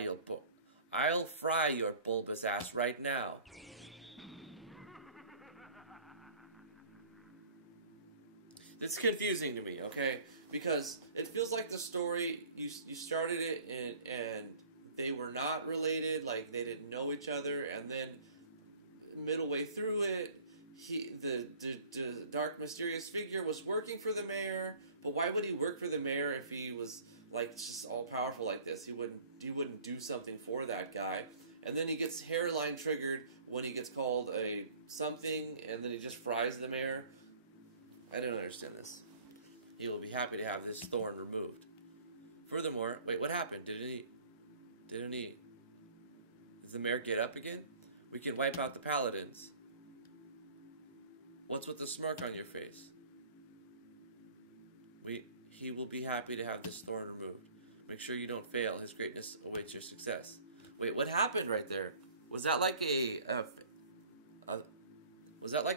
your bulbous ass right now. It's confusing to me, okay? Because it feels like the story, you started it and they were not related, like they didn't know each other, and then middle way through it, the dark mysterious figure was working for the mayor, but why would he work for the mayor if he was like just all powerful like this? He wouldn't do something for that guy. And then he gets hairline triggered when he gets called a something, and then he just fries the mayor. I don't understand this. He will be happy to have this thorn removed. Furthermore, wait, what happened? Did the mayor get up again? We can wipe out the paladins. What's with the smirk on your face? He will be happy to have this thorn removed. Make sure you don't fail. His greatness awaits your success. Wait, what happened right there? Was that like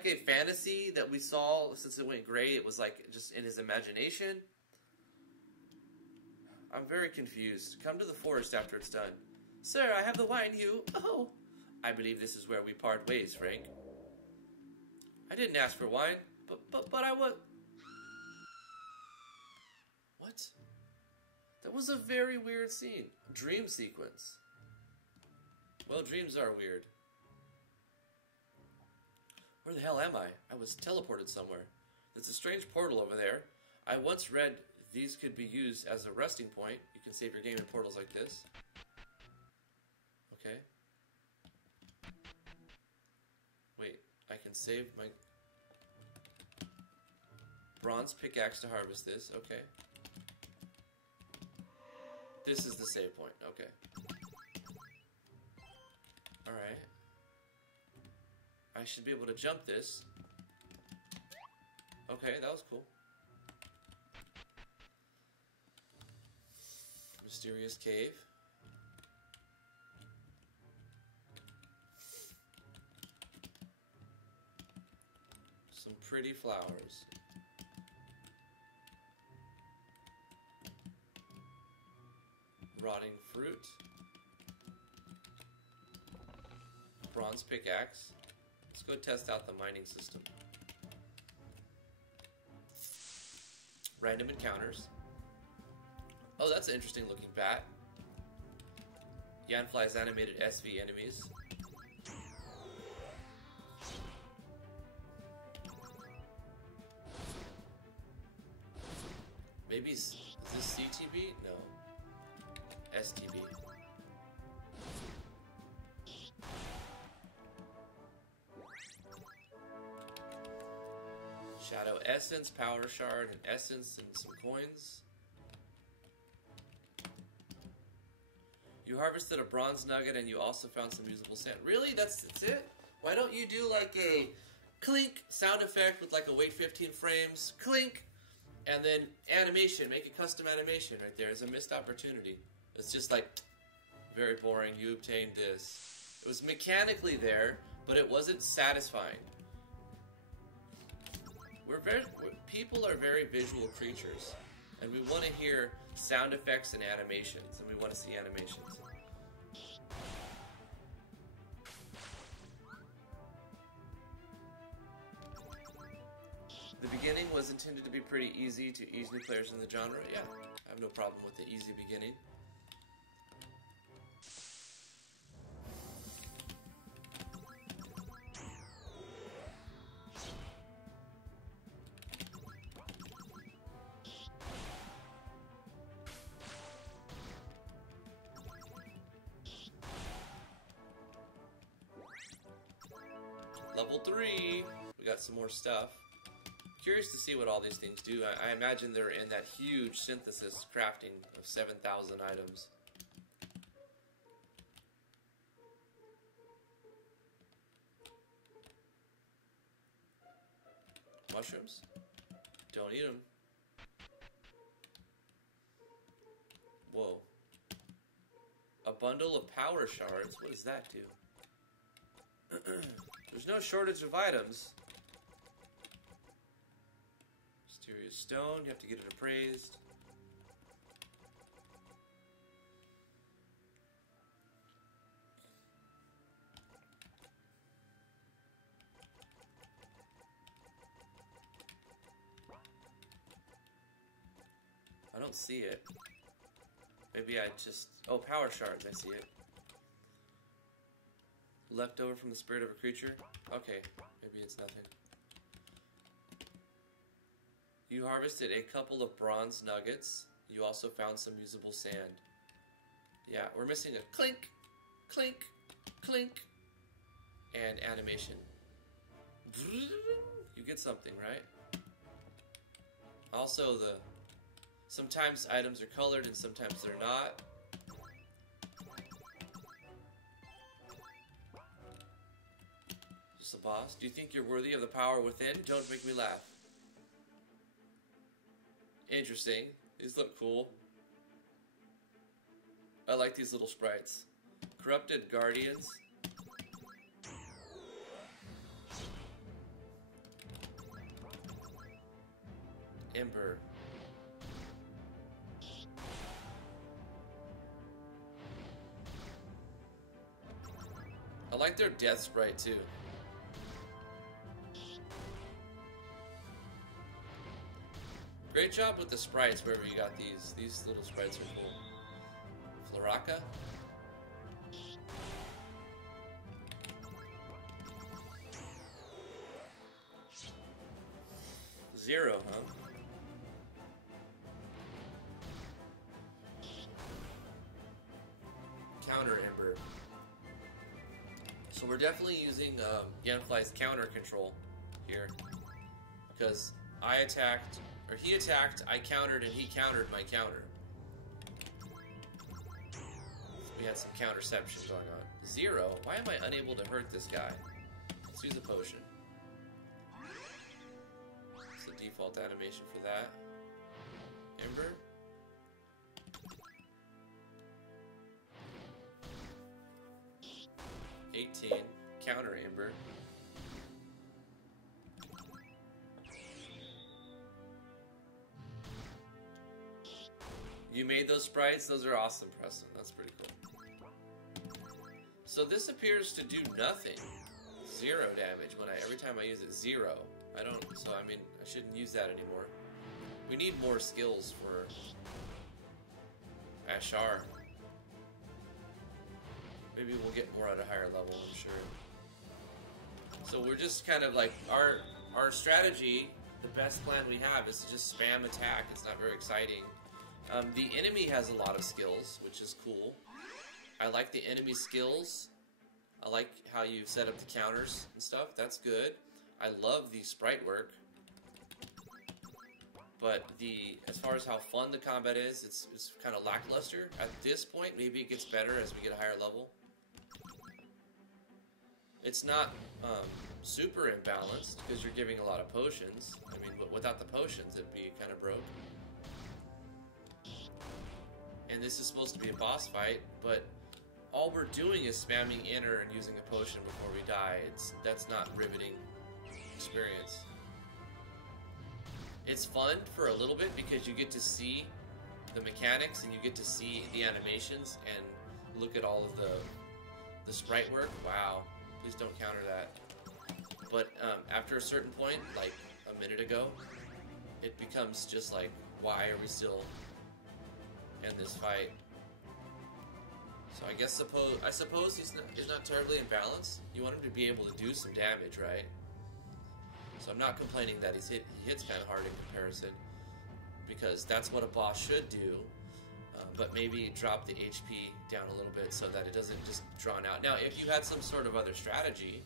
a fantasy that we saw since it went gray? It was like just in his imagination? I'm very confused. Come to the forest after it's done. Sir, I have the wine you... Oh! I believe this is where we part ways, Frank. I didn't ask for wine, but I was... What? That was a very weird scene. Dream sequence. Well, dreams are weird. Where the hell am I? I was teleported somewhere. There's a strange portal over there. I once read these could be used as a resting point. You can save your game in portals like this. Okay. Wait, I can save my bronze pickaxe to harvest this. Okay. This is the save point. Okay. Alright. I should be able to jump this. Okay, that was cool. Mysterious cave. Some pretty flowers. Rotting fruit. Bronze pickaxe. Let's go test out the mining system. Random encounters. Oh, that's an interesting looking bat. Yanfly's animated SV enemies. Maybe, is this CTB? No. STB. Shadow Essence, Power Shard, and Essence, and some coins. You harvested a bronze nugget and you also found some usable sand. Really? That's it? Why don't you do like a clink sound effect with like a wait 15 frames, clink, and then animation, make a custom animation right there. It's a missed opportunity. It's just like, very boring, you obtained this. It was mechanically there, but it wasn't satisfying. People are very visual creatures, and we want to hear sound effects and animations, and we want to see animations. The beginning was intended to be pretty easy to ease new players in the genre. Yeah, I have no problem with the easy beginning. Level 3! We got some more stuff. Curious to see what all these things do. I imagine they're in that huge synthesis crafting of 7,000 items. Mushrooms? Don't eat them. Whoa. A bundle of power shards? What does that do? There's no shortage of items. Mysterious stone, you have to get it appraised. I don't see it. Maybe I just... Oh, power shards, I see it. Left over from the spirit of a creature? Okay, maybe it's nothing. You harvested a couple of bronze nuggets. You also found some usable sand. Yeah, we're missing a clink, clink, clink, and animation. You get something, right? Also, sometimes items are colored and sometimes they're not. Just a boss. Do you think you're worthy of the power within? Don't make me laugh. Interesting. These look cool. I like these little sprites. Corrupted Guardians. Ember. I like their death sprite too. Great job with the sprites wherever you got these. These little sprites are cool. Floraka. Zero, huh? Ember. So we're definitely using Yanfly's counter control here, because I attacked, or he attacked, I countered, and he countered my counter. So we had some counterception going on. 0? Why am I unable to hurt this guy? Let's use a potion. It's the default animation for that. Ember. Counter Ember. You made those sprites? Those are awesome, Preston. That's pretty cool. So this appears to do nothing. 0 damage when every time I use it. 0. I don't, so I mean, I shouldn't use that anymore. We need more skills for Ashar. Maybe we'll get more at a higher level, I'm sure. So we're just kind of like, our strategy, the best plan we have is to just spam attack. It's not very exciting. The enemy has a lot of skills, which is cool. I like the enemy skills. I like how you set up the counters and stuff. That's good. I love the sprite work. But as far as how fun the combat is, it's kind of lackluster. At this point, maybe it gets better as we get a higher level. It's not super imbalanced because you're giving a lot of potions. I mean, but without the potions, it'd be kind of broke. And this is supposed to be a boss fight, but all we're doing is spamming enter and using a potion before we die. That's not riveting experience. It's fun for a little bit because you get to see the mechanics and you get to see the animations and look at all of the sprite work. Wow, please don't counter that. But after a certain point, like a minute ago, it becomes just like, why are we still in this fight? So I suppose he's not terribly imbalanced. You want him to be able to do some damage, right? So I'm not complaining that he hits kind of hard in comparison, because that's what a boss should do. But maybe drop the HP down a little bit so that it doesn't just drawn out. Now, if you had some sort of other strategy,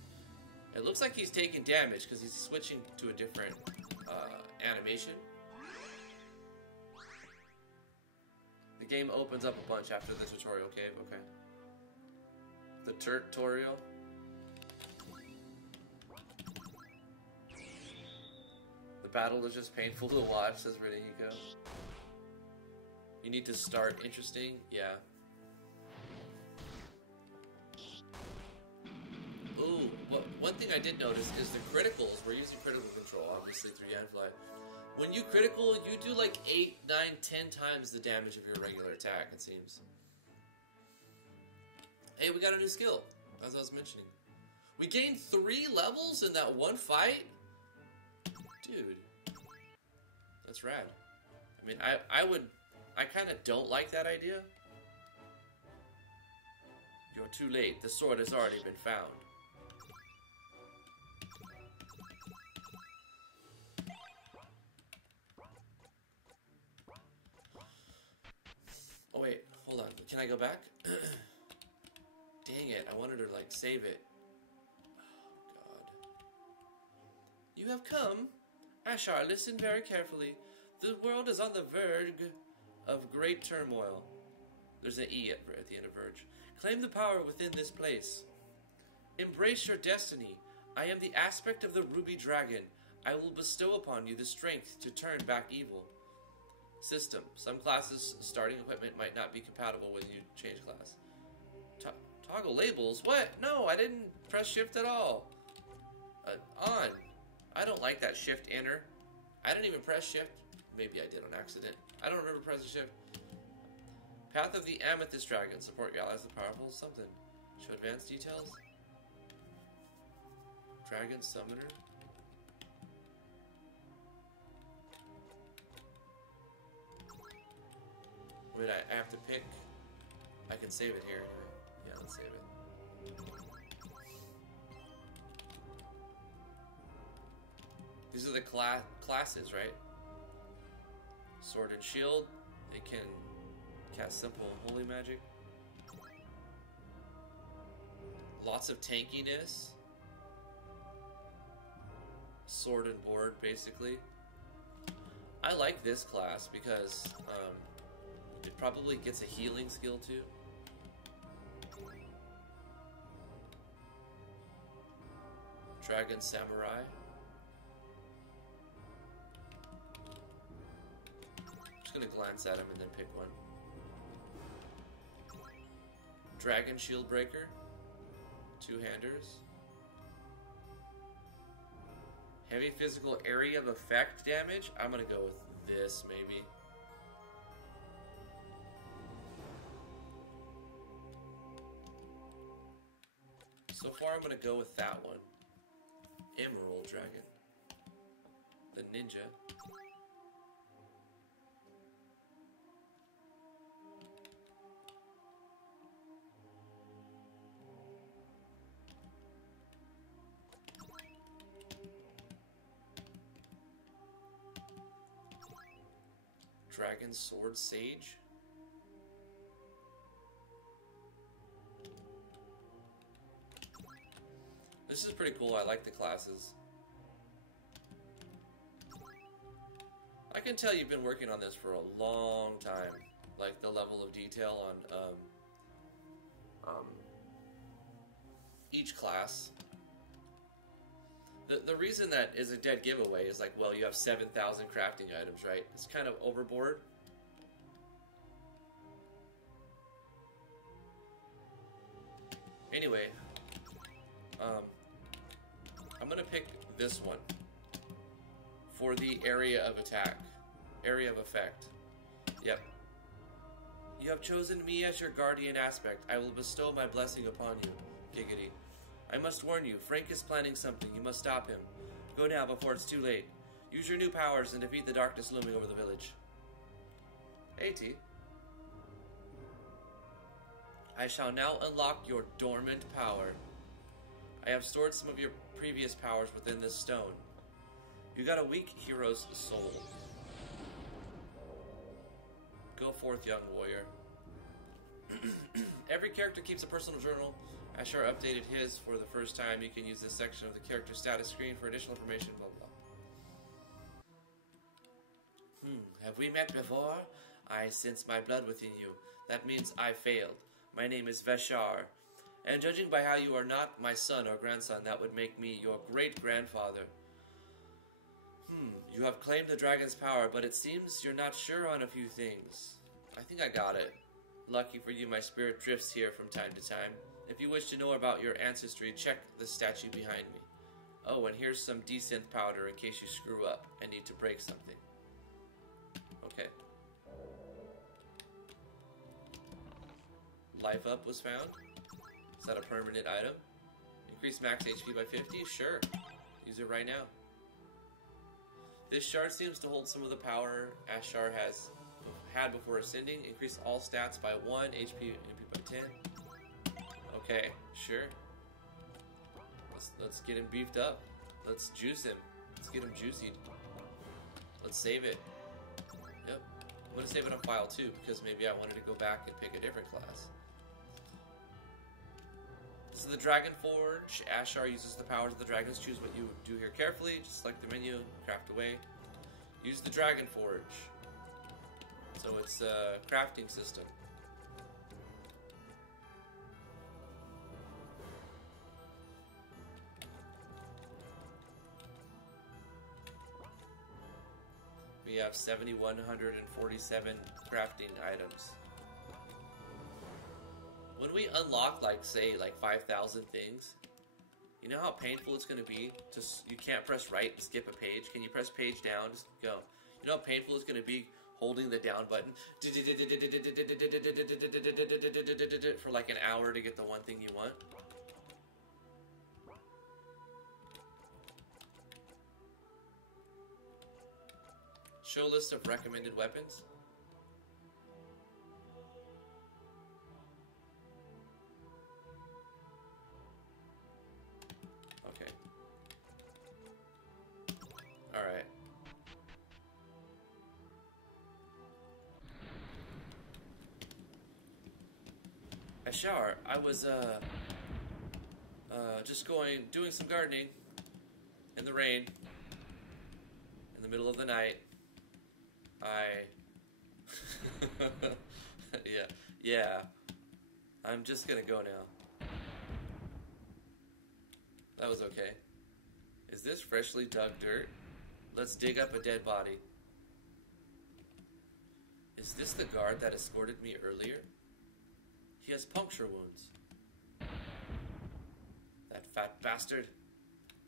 it looks like he's taking damage because he's switching to a different animation. The game opens up a bunch after the tutorial cave, okay. The tutorial. The battle is just painful to watch, says Rendrasha. You need to start interesting, yeah. Ooh, one thing I did notice is the criticals. We're using critical control, obviously, through Yanfly. When you critical, you do like 8, 9, 10 times the damage of your regular attack, it seems. Hey, we got a new skill, as I was mentioning. We gained 3 levels in that one fight? Dude. That's rad. I mean, I kind of don't like that idea. You're too late. The sword has already been found. Oh wait, hold on. Can I go back? Dang it, I wanted to like save it. Oh god. You have come. Ashar, listen very carefully. The world is on the verge of great turmoil. There's an E at the end of verge. Claim the power within this place. Embrace your destiny. I am the aspect of the ruby dragon. I will bestow upon you the strength to turn back evil. System. Some classes' starting equipment might not be compatible when you change class. Toggle labels? What? No, I didn't press shift at all. On. I don't like that shift enter. I didn't even press shift. Maybe I did on accident. I don't remember pressing shift. Path of the Amethyst Dragon. Support your allies with powerful something. Show advanced details. Dragon Summoner. Wait, I have to pick. I can save it here. Yeah, let's save it. These are the classes, right? Sword and Shield. They can cast simple holy magic. Lots of tankiness. Sword and board, basically. I like this class because it probably gets a healing skill too. Dragon Samurai. Just gonna glance at him and then pick one. Dragon Shield Breaker. Two-handers. Heavy physical area of effect damage. I'm gonna go with this maybe. So far I'm gonna go with that one. Emerald Dragon. The Ninja. Dragon Sword Sage. This is pretty cool. I like the classes. I can tell you've been working on this for a long time. Like the level of detail on each class. The reason that is a dead giveaway is like, well, you have 7,000 crafting items, right? It's kind of overboard. Anyway, I'm gonna pick this one for the area of attack, area of effect. Yep. You have chosen me as your guardian aspect. I will bestow my blessing upon you. Giggity. I must warn you, Frank is planning something. You must stop him. Go now before it's too late. Use your new powers and defeat the darkness looming over the village. AT. I shall now unlock your dormant power. I have stored some of your previous powers within this stone. You got a weak hero's soul. Go forth, young warrior. Every character keeps a personal journal. Ashar updated his for the first time. You can use this section of the character status screen for additional information, blah blah. Have we met before? I sense my blood within you. That means I failed. My name is Veshar, and judging by how you are not my son or grandson, that would make me your great-grandfather. You have claimed the dragon's power, but it seems you're not sure on a few things. I think I got it. Lucky for you, my spirit drifts here from time to time. If you wish to know about your ancestry, check the statue behind me. Oh, and here's some desynth powder in case you screw up and need to break something. Okay. Life Up was found. Is that a permanent item? Increase max HP by 50? Sure. Use it right now. This shard seems to hold some of the power Ashar had before ascending. Increase all stats by 1, HP by 10. Okay, sure. Let's get him beefed up. Let's juice him. Let's get him juicied. Let's save it. Yep. I'm gonna save it on file too, because maybe I wanted to go back and pick a different class. This is the Dragon Forge. Ashar uses the powers of the dragons. Choose what you do here carefully. Just select the menu, craft away. Use the Dragon Forge. So it's a crafting system. We have 7,147 crafting items. When we unlock, like, say, like 5,000 things, you know how painful it's going to be to, you can't press right and skip a page? Can you press page down? Just go. You know how painful it's going to be holding the down button for like an hour to get the one thing you want? Show list of recommended weapons. Okay. Alright. Ashar, I was just doing some gardening in the rain, in the middle of the night. Yeah. I'm just gonna go now. That was okay. Is this freshly dug dirt? Let's dig up a dead body. Is this the guard that escorted me earlier? He has puncture wounds. That fat bastard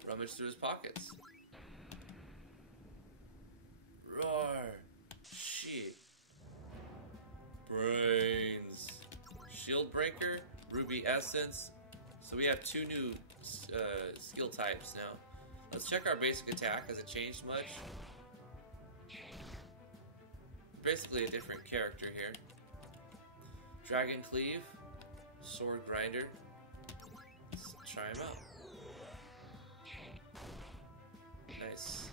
rummaged through his pockets. Roar! Shit. Brains. Shield breaker, ruby essence. So we have 2 new skill types now. Let's check our basic attack. Has it changed much? Basically a different character here. Dragon Cleave, Sword Grinder. Let's try him out. Nice.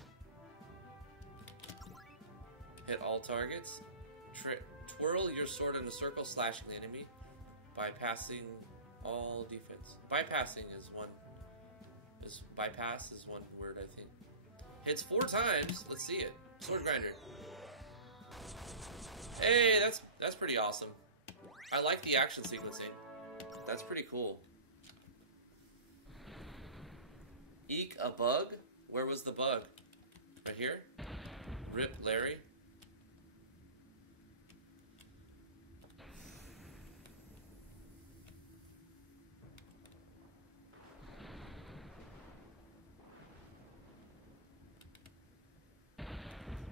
Hit all targets. Twirl your sword in a circle, slashing the enemy. Bypassing all defense. Bypassing is one. Bypass is one word, I think. Hits 4 times. Let's see it. Sword Grinder. Hey, that's pretty awesome. I like the action sequencing. That's pretty cool. Eek a bug? Where was the bug? Right here? Rip Larry.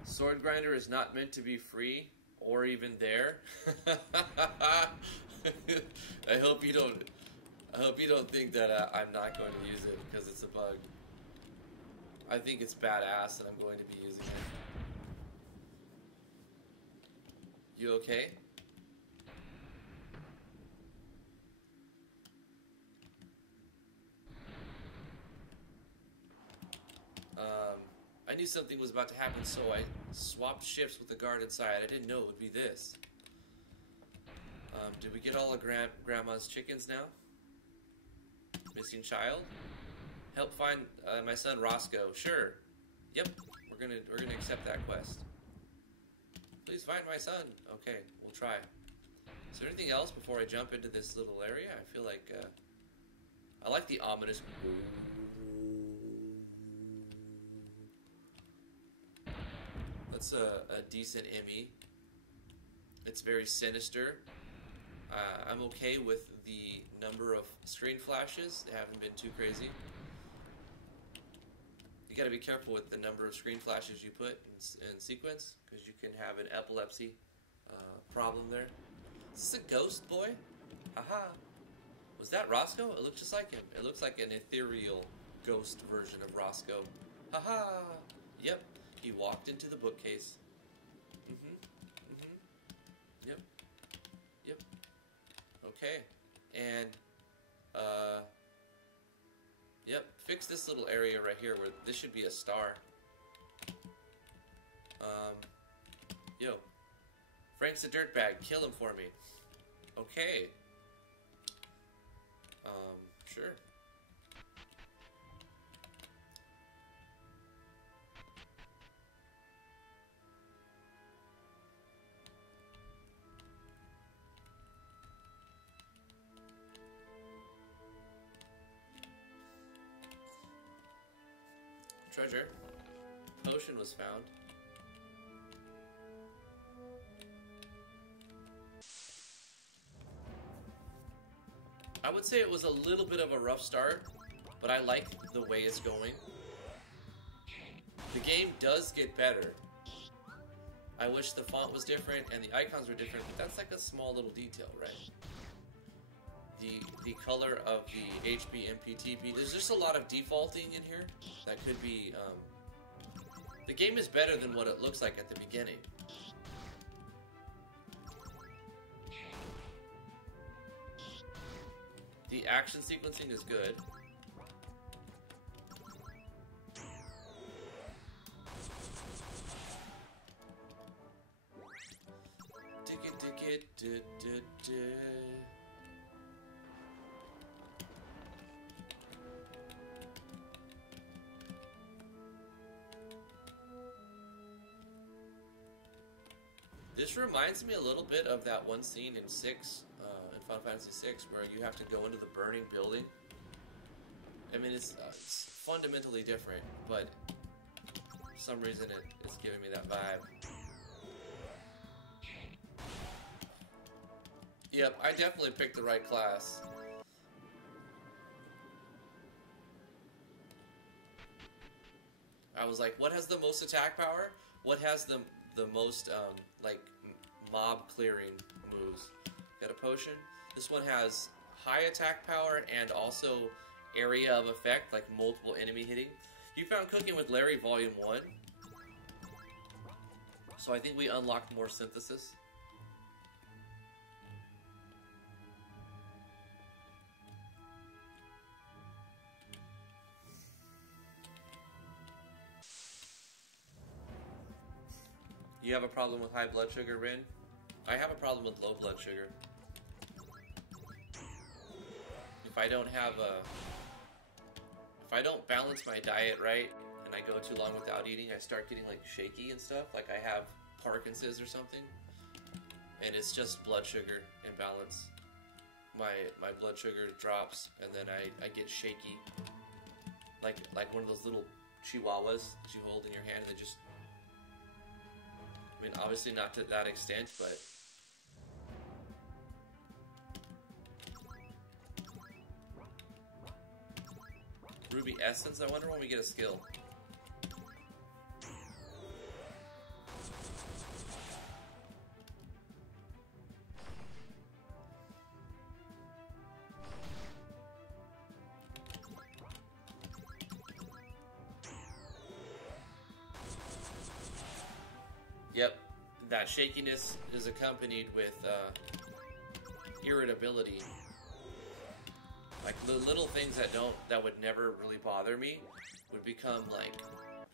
Sword Grinder is not meant to be free or even there. I hope you don't think that I'm not going to use it because it's a bug. I think it's badass and I'm going to be using it. You okay? I knew something was about to happen, so I swapped shifts with the guard inside. I didn't know it would be this. Did we get all of Grandma's chickens now? Missing child? Help find my son Roscoe. Sure. Yep. We're gonna accept that quest. Please find my son. Okay, we'll try. Is there anything else before I jump into this little area? I feel like I like the ominous. That's a decent Emmy. It's very sinister. I'm okay with the number of screen flashes. They haven't been too crazy. You gotta be careful with the number of screen flashes you put in sequence, because you can have an epilepsy problem there. Is this a ghost boy? Haha. Was that Roscoe? It looks just like him. It looks like an ethereal ghost version of Roscoe. Haha. Yep. He walked into the bookcase. Yep. Yep. Okay. And, yep. Fix this little area right here where this should be a star. Yo. Frank's a dirtbag. Kill him for me. Okay. Sure. Treasure. Potion was found. I would say it was a little bit of a rough start, but I like the way it's going. The game does get better. I wish the font was different and the icons were different, but that's like a small little detail, right? The color of the HB MPTP, there's just a lot of defaulting in here that could be, the game is better than what it looks like at the beginning. The action sequencing is good. This reminds me a little bit of that one scene in 6, in Final Fantasy 6, where you have to go into the burning building. I mean, it's fundamentally different, but for some reason it's giving me that vibe. Yep, I definitely picked the right class. I was like, what has the most attack power? What has the most, like, mob clearing moves? Got a potion. This one has high attack power and also area of effect, like multiple enemy hitting. You found Cooking with Larry Volume 1. So I think we unlocked more synthesis. You have a problem with high blood sugar, Rin? I have a problem with low blood sugar. If I don't balance my diet right, and I go too long without eating, I start getting like shaky and stuff, like I have Parkinson's or something, and it's just blood sugar imbalance. My blood sugar drops, and then I get shaky, like one of those little chihuahuas that you hold in your hand, and they just, I mean, obviously not to that extent, but Ruby Essence, I wonder when we get a skill. Yep, that shakiness is accompanied with irritability. Like the little things that would never really bother me would become like,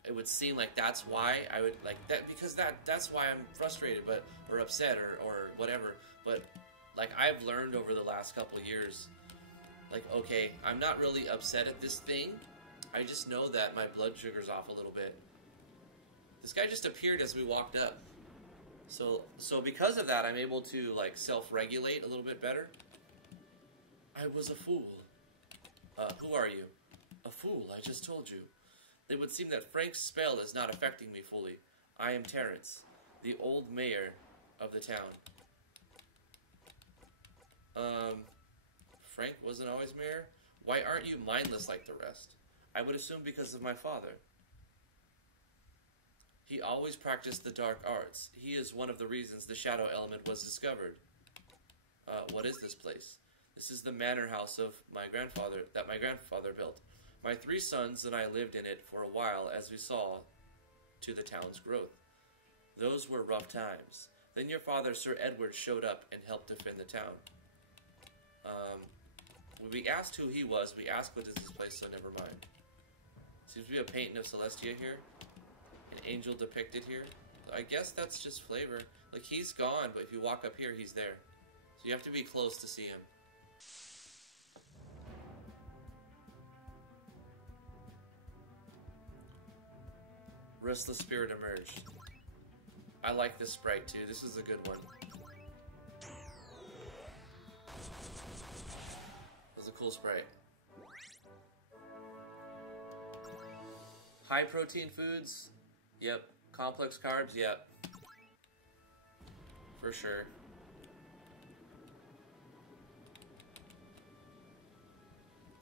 it would seem like that's why I would like that, because that's why I'm frustrated, but or upset or whatever. But like I've learned over the last couple of years, like, okay, I'm not really upset at this thing. I just know that my blood sugar's off a little bit. This guy just appeared as we walked up. So because of that, I'm able to like self-regulate a little bit better. I was a fool. Who are you? A fool, I just told you. It would seem that Frank's spell is not affecting me fully. I am Terrence, the old mayor of the town. Frank wasn't always mayor? Why aren't you mindless like the rest? I would assume because of my father. He always practiced the dark arts. He is one of the reasons the shadow element was discovered. What is this place? This is the manor house of my grandfather built. My 3 sons and I lived in it for a while as we saw to the town's growth. Those were rough times. Then your father, Sir Edward, showed up and helped defend the town. When we asked who he was, we asked what is this place, so never mind. Seems to be a painting of Celestia here. An angel depicted here. I guess that's just flavor. Like, he's gone, but if you walk up here, he's there. So you have to be close to see him. Restless Spirit emerged. I like this sprite too. This is a good one. That's a cool sprite. High protein foods? Yep. Complex carbs? Yep. For sure.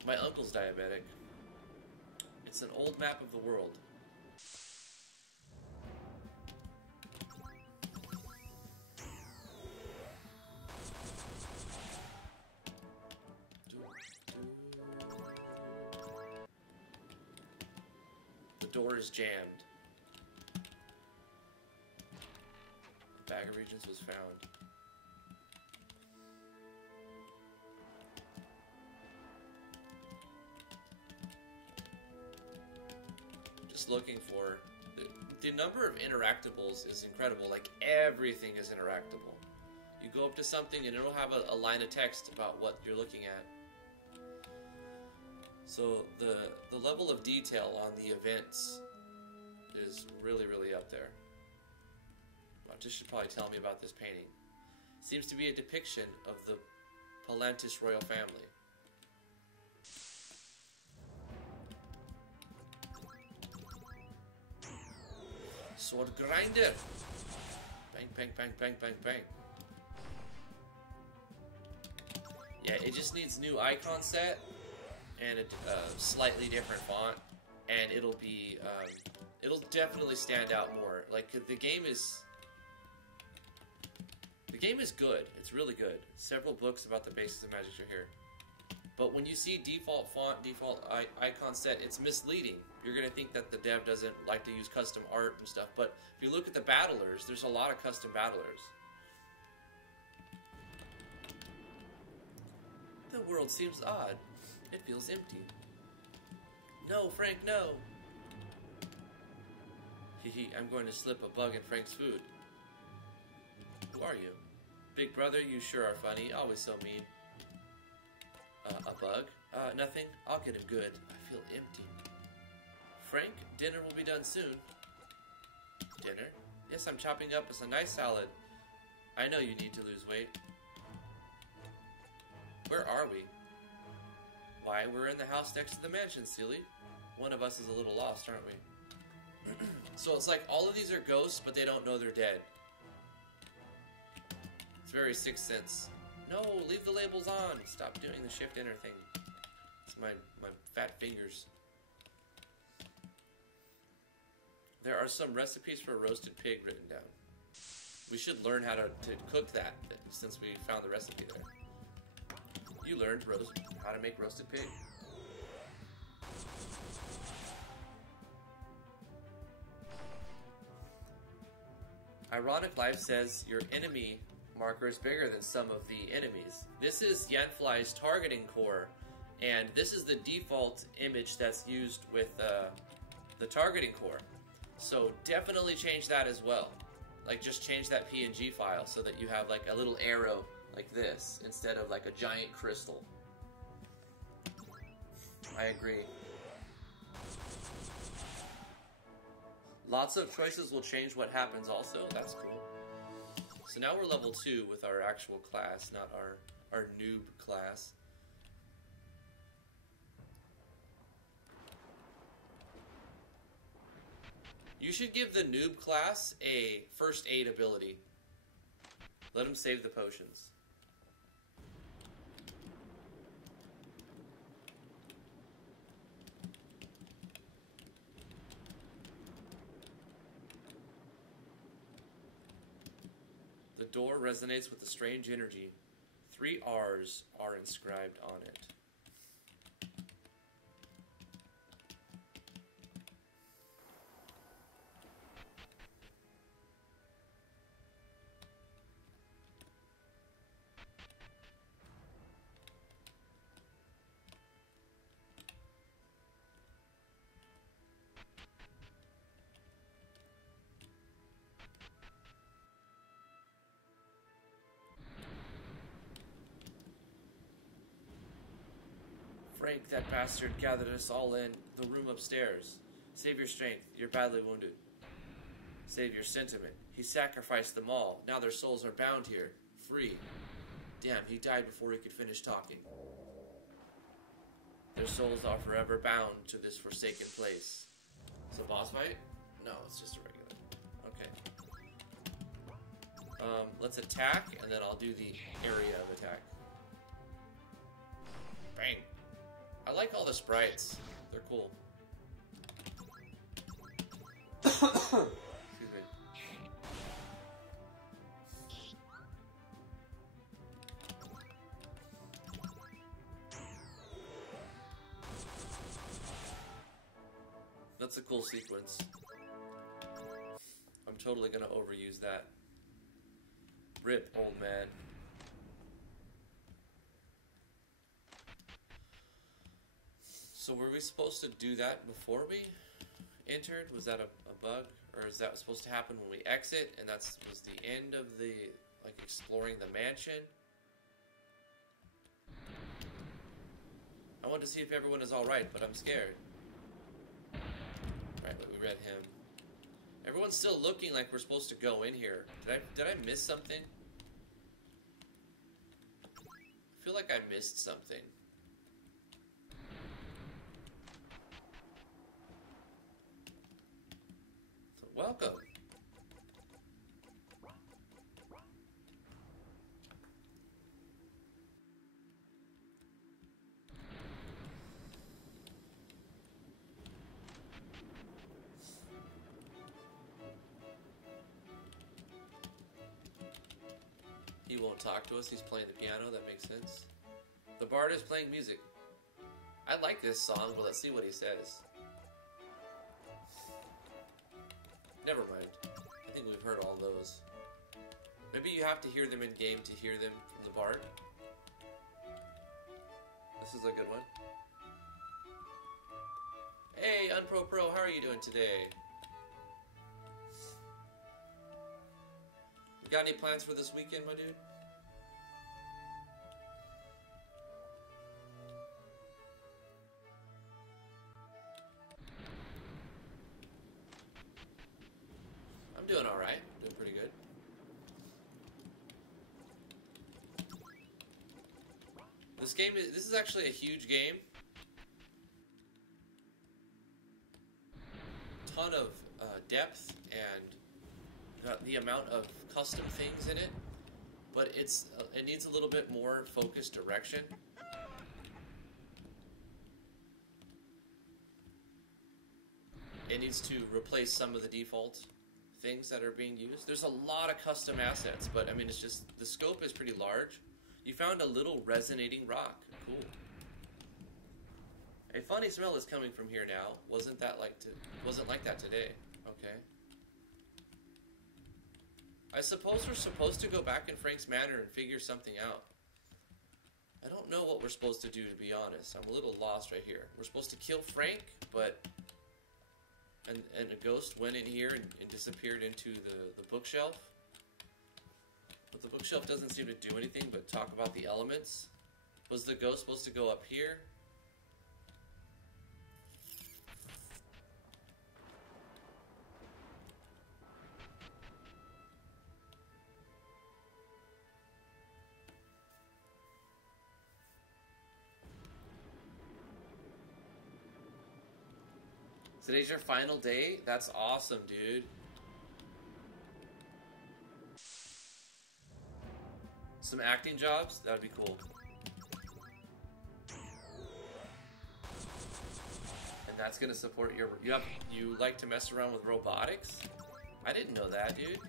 My uncle's diabetic. It's an old map of the world. The door is jammed. The bag of regions was found. Just looking for the number of interactables is incredible. Like, everything is interactable. You go up to something and it'll have a line of text about what you're looking at. So the level of detail on the events is really, really up there. just should probably tell me about this painting. Seems to be a depiction of the Palantis royal family. Sword grinder. Bang, bang, bang, bang, bang, bang. Yeah, it just needs new icon set and a slightly different font, and it'll be it'll definitely stand out more. Like the game is good. It's really good. Several books about the basics of Magic are here. But when you see default font, default icon set, it's misleading. You're going to think that the dev doesn't like to use custom art and stuff. But if you look at the battlers, there's a lot of custom battlers. The world seems odd. It feels empty. No, Frank, no. Hehe, I'm going to slip a bug in Frank's food. Who are you? Big brother, you sure are funny. Always so mean. A bug? Nothing. I'll get him good. I feel empty. Frank, dinner will be done soon. Dinner? Yes, I'm chopping up as a nice salad. I know you need to lose weight. Where are we? Why, we're in the house next to the mansion, silly. One of us is a little lost, aren't we? So it's like all of these are ghosts, but they don't know they're dead. It's very Sixth Sense. No, leave the labels on. Stop doing the shift enter thing. It's my fat fingers. There are some recipes for a roasted pig written down. We should learn how to cook that since we found the recipe there. You learned how to make roasted pig. Ironic Life says your enemy marker is bigger than some of the enemies. This is Yanfly's targeting core, and this is the default image that's used with the targeting core. So definitely change that as well. Like just change that PNG file so that you have like a little arrow like this instead of like a giant crystal. I agree. Lots of choices will change what happens also. That's cool. So now we're level 2 with our actual class, not our noob class. You should give the noob class a first aid ability. Let him save the potions. The door resonates with a strange energy. 3 R's are inscribed on it. Frank, that bastard, gathered us all in the room upstairs. Save your strength. You're badly wounded. Save your sentiment. He sacrificed them all. Now their souls are bound here. Free. Damn, he died before he could finish talking. Their souls are forever bound to this forsaken place. It's a boss fight? No, it's just a regular. Okay. Let's attack, and then I'll do the area of attack. Bang. I like all the sprites. They're cool. Excuse me. That's a cool sequence. I'm totally gonna overuse that. Rip, old man. So were we supposed to do that before we entered? Was that a bug? Or is that supposed to happen when we exit? And that was the end of the, like, exploring the mansion? I wanted to see if everyone is alright, but I'm scared. Right, but we read him. Everyone's still looking like we're supposed to go in here. Did I miss something? I feel like I missed something. So welcome. He won't talk to us, he's playing the piano, that makes sense. The bard is playing music. I like this song, but let's see what he says. Never mind. I think we've heard all those. Maybe you have to hear them in game to hear them from the bard. This is a good one. Hey, Unpro Pro, how are you doing today? You got any plans for this weekend, my dude? I'm doing all right. Doing pretty good. This is actually a huge game. Ton of depth and the amount of custom things in it, but it needs a little bit more focused direction. It needs to replace some of the default things that are being used. There's a lot of custom assets, but I mean, it's just the scope is pretty large. You found a little resonating rock. Cool. A funny smell is coming from here now. Wasn't like that today. Okay. I suppose we're supposed to go back in Frank's manor and figure something out. I don't know what we're supposed to do, to be honest. I'm a little lost right here. We're supposed to kill Frank, but... And a ghost went in here and disappeared into the bookshelf. But the bookshelf doesn't seem to do anything but talk about the elements. Was the ghost supposed to go up here? Today's your final day? That's awesome, dude. Some acting jobs? That'd be cool. And that's gonna support your... You like to mess around with robotics? I didn't know that, dude.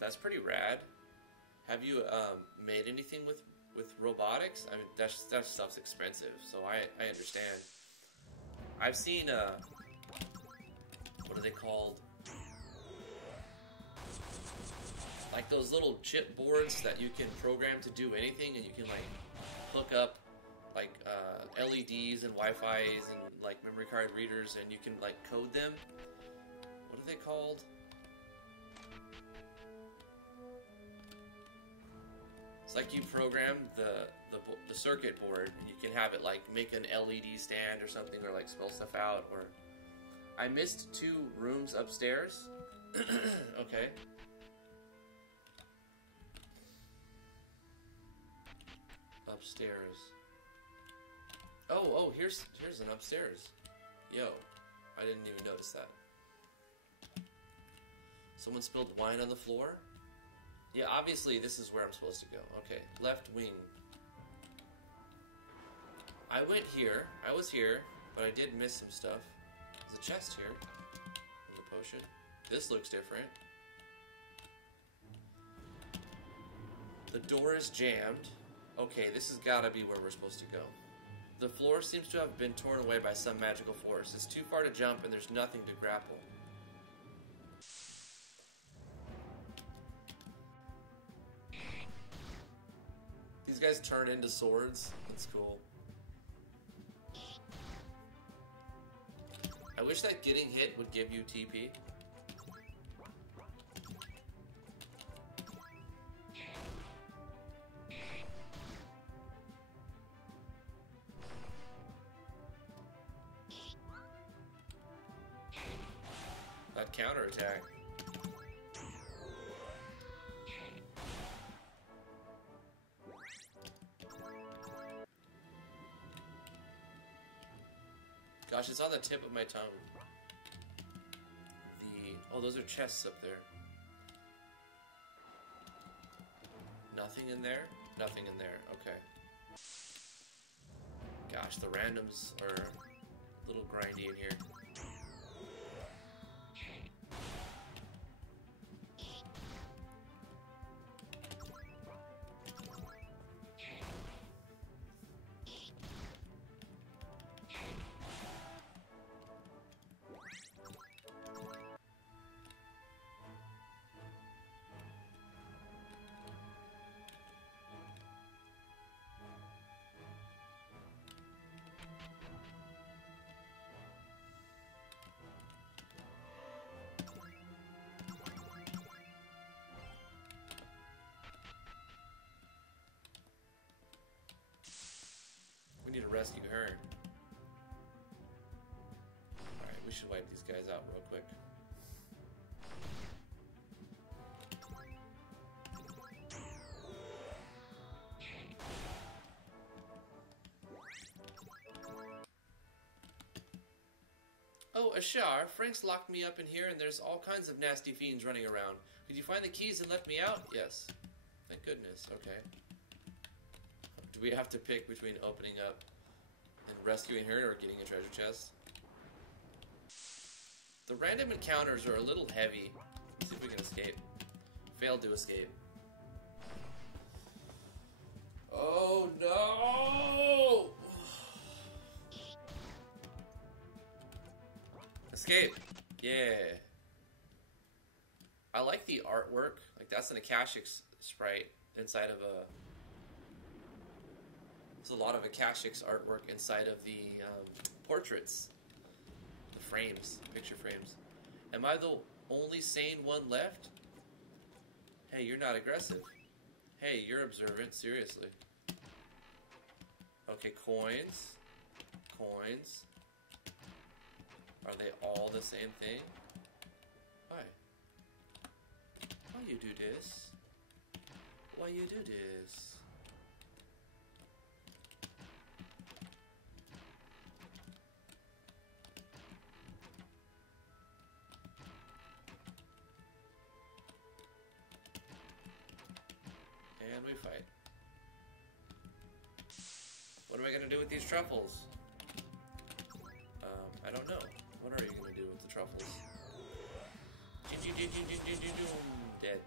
That's pretty rad. Have you made anything with robotics? I mean, that stuff's expensive, so I understand. I've seen what are they called? Like those little chip boards that you can program to do anything, and you can like hook up like LEDs and Wi-Fi's and like memory card readers, and you can like code them. What are they called? It's like you program the circuit board, and you can have it like make an LED stand or something, or like spell stuff out. Or I missed 2 rooms upstairs. Okay. Upstairs. Oh, here's an upstairs. Yo, I didn't even notice that. Someone spilled wine on the floor? Yeah, obviously this is where I'm supposed to go. Okay, left wing. I went here. I was here, but I did miss some stuff. There's a chest here. There's a potion. This looks different. The door is jammed. Okay, this has got to be where we're supposed to go. The floor seems to have been torn away by some magical force. It's too far to jump, and there's nothing to grapple. These guys turn into swords. That's cool. I wish that getting hit would give you TP. counterattack. Gosh, it's on the tip of my tongue. Oh, those are chests up there. Nothing in there? Nothing in there. Okay. Gosh, the randoms are a little grindy in here. We need to rescue her. Alright, we should wipe these guys out real quick. Oh, Ashar, Frank's locked me up in here and there's all kinds of nasty fiends running around. Could you find the keys and let me out? Yes. Thank goodness, okay. Do we have to pick between opening up and rescuing her or getting a treasure chest? The random encounters are a little heavy. Let's see if we can escape. Failed to escape. Oh no! Escape! Yeah. I like the artwork. Like that's an Akashic sprite inside of a... There's a lot of Akashic's artwork inside of the portraits. The frames, picture frames. Am I the only sane one left? Hey, you're not aggressive. Hey, you're observant, seriously. Okay, coins. Coins. Are they all the same thing? Why? Why you do this? Why you do this? And we fight. What am I going to do with these truffles? I don't know. What are you going to do with the truffles? Dead.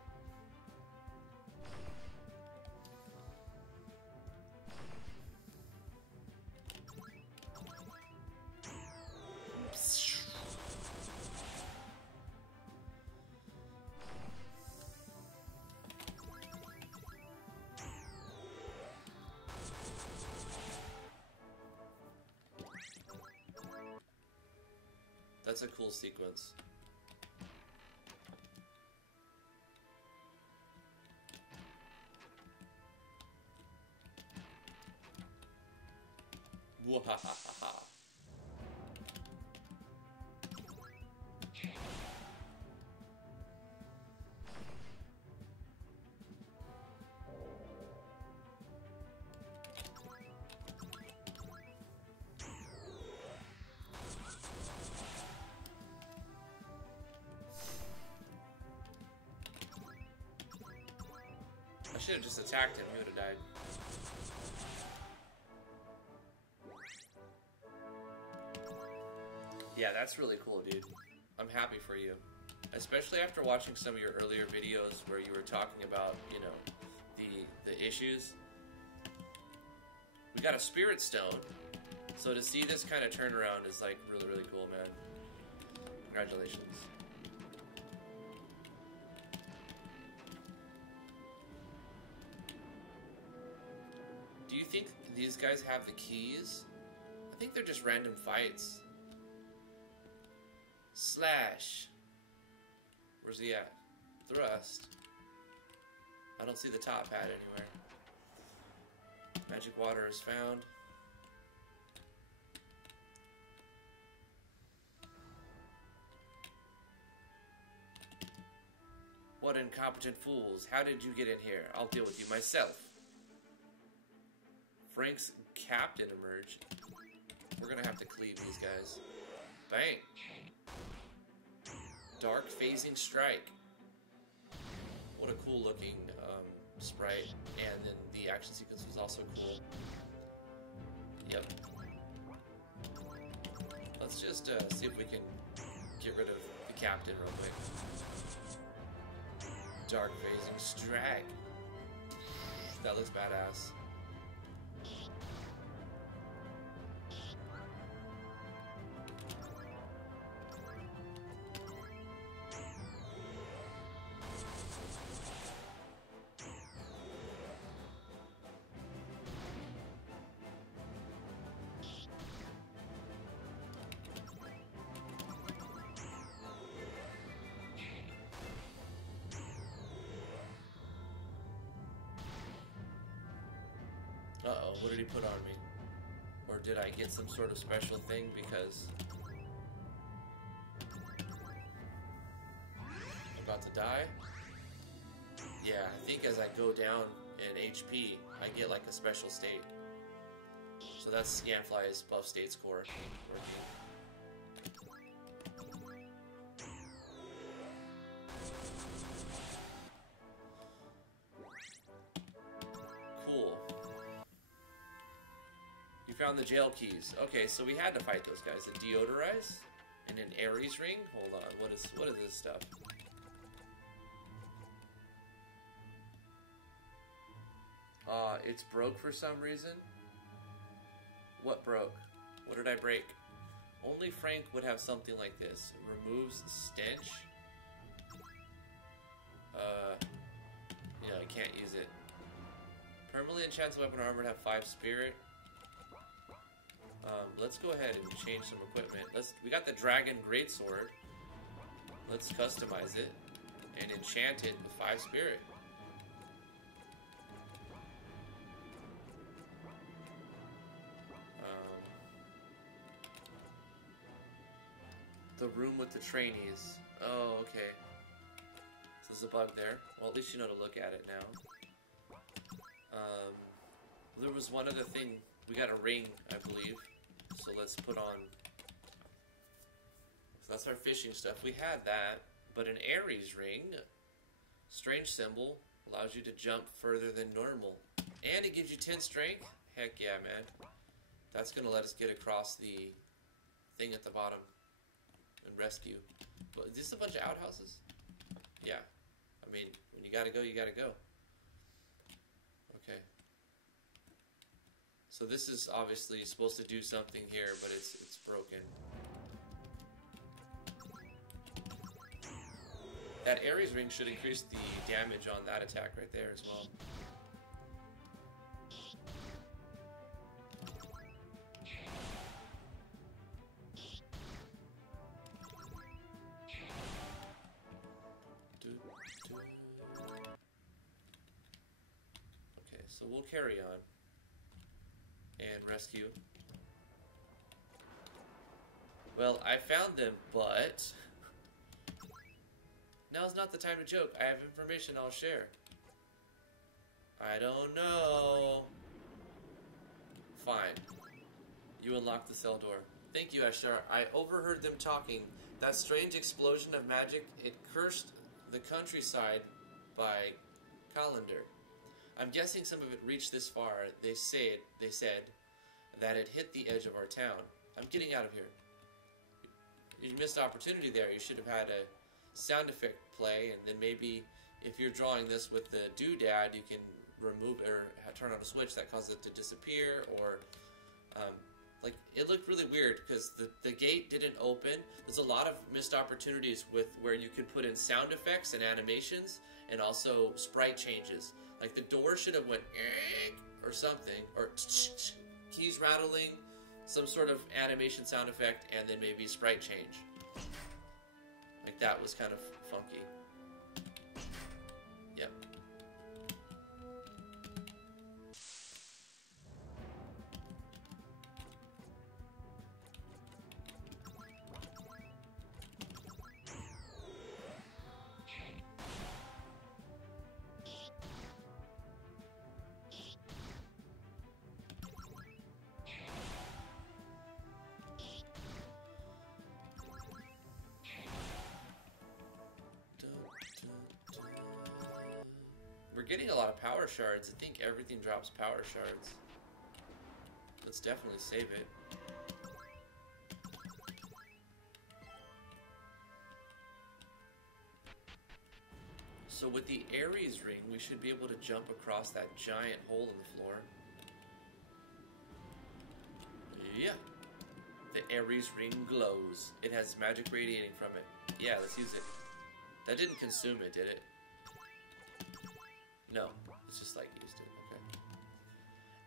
That's a cool sequence. Wahahaha. I should have just attacked him, he would have died. Yeah, that's really cool, dude. I'm happy for you. Especially after watching some of your earlier videos where you were talking about, you know, the issues. We got a spirit stone. So to see this kind of turnaround is like really, really cool, man. Congratulations. Do you think these guys have the keys? I think they're just random fights. Slash. Where's he at? Thrust. I don't see the top hat anywhere. Magic water is found. What incompetent fools. How did you get in here? I'll deal with you myself. Frank's captain emerged. We're gonna have to cleave these guys. Bang. Dark phasing strike. What a cool looking sprite. And then the action sequence was also cool. Yep. Let's just see if we can get rid of the captain real quick. Dark phasing strike. That looks badass. Uh-oh, what did he put on me? Or did I get some sort of special thing because I'm about to die? Yeah, I think as I go down in HP, I get like a special state. So that's Scanfly's buff state score working. Found the jail keys. Okay, so we had to fight those guys. A deodorize and an Ares ring. Hold on, what is this stuff? It's broke for some reason. What broke? What did I break? Only Frank would have something like this. Removes stench. Yeah, I can't use it. Permanently enchants weapon armor and have 5 spirit. Let's go ahead and change some equipment. We got the Dragon Greatsword. Let's customize it and enchant it with 5 spirit. The room with the trainees. Oh, okay. So there's a bug there. Well, at least you know to look at it now. There was one other thing. We got a ring, I believe. So let's put on... So that's our fishing stuff. We had that. But an Ares ring, strange symbol, allows you to jump further than normal. And it gives you 10 strength. Heck yeah, man. That's going to let us get across the thing at the bottom and rescue. But is this a bunch of outhouses? Yeah. I mean, when you gotta go, you gotta go. Okay. So this is obviously supposed to do something here, but it's broken. That Ares ring should increase the damage on that attack right there as well. Okay, so we'll carry on and rescue. Well, I found them, but now's not the time to joke. I have information I'll share. I don't know. Fine. You unlock the cell door. Thank you, Ashtar. I overheard them talking. That strange explosion of magic, it cursed the countryside by calendar. I'm guessing some of it reached this far. They said that it hit the edge of our town. I'm getting out of here. You missed opportunity there. You should have had a sound effect play, and then maybe if you're drawing this with the doodad, you can remove or turn on a switch that causes it to disappear, or like it looked really weird because the gate didn't open. There's a lot of missed opportunities with where you could put in sound effects and animations and also sprite changes. Like the door should have went or something, or keys rattling, some sort of animation sound effect, and then maybe sprite change. Like that was kind of funky. Yep. getting a lot of power shards. I think everything drops power shards. Let's definitely save it. So with the Aries ring, we should be able to jump across that giant hole in the floor. Yeah. The Aries ring glows. It has magic radiating from it. Yeah, let's use it. That didn't consume it, did it? No. It's just like used it. Okay.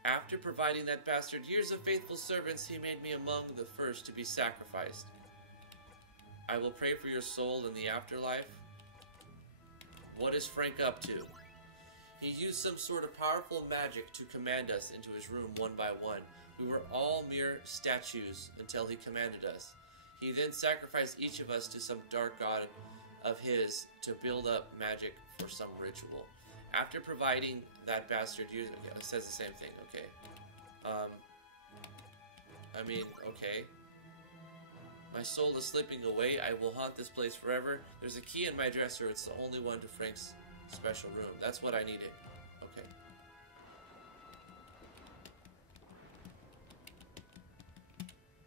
After providing that bastard years of faithful servants, he made me among the first to be sacrificed. I will pray for your soul in the afterlife. What is Frank up to? He used some sort of powerful magic to command us into his room one by one. We were all mere statues until he commanded us. He then sacrificed each of us to some dark god of his to build up magic for some ritual. After providing that bastard use, okay, it says the same thing, okay. I mean, okay. My soul is slipping away. I will haunt this place forever. There's a key in my dresser. It's the only one to Frank's special room. That's what I needed. Okay.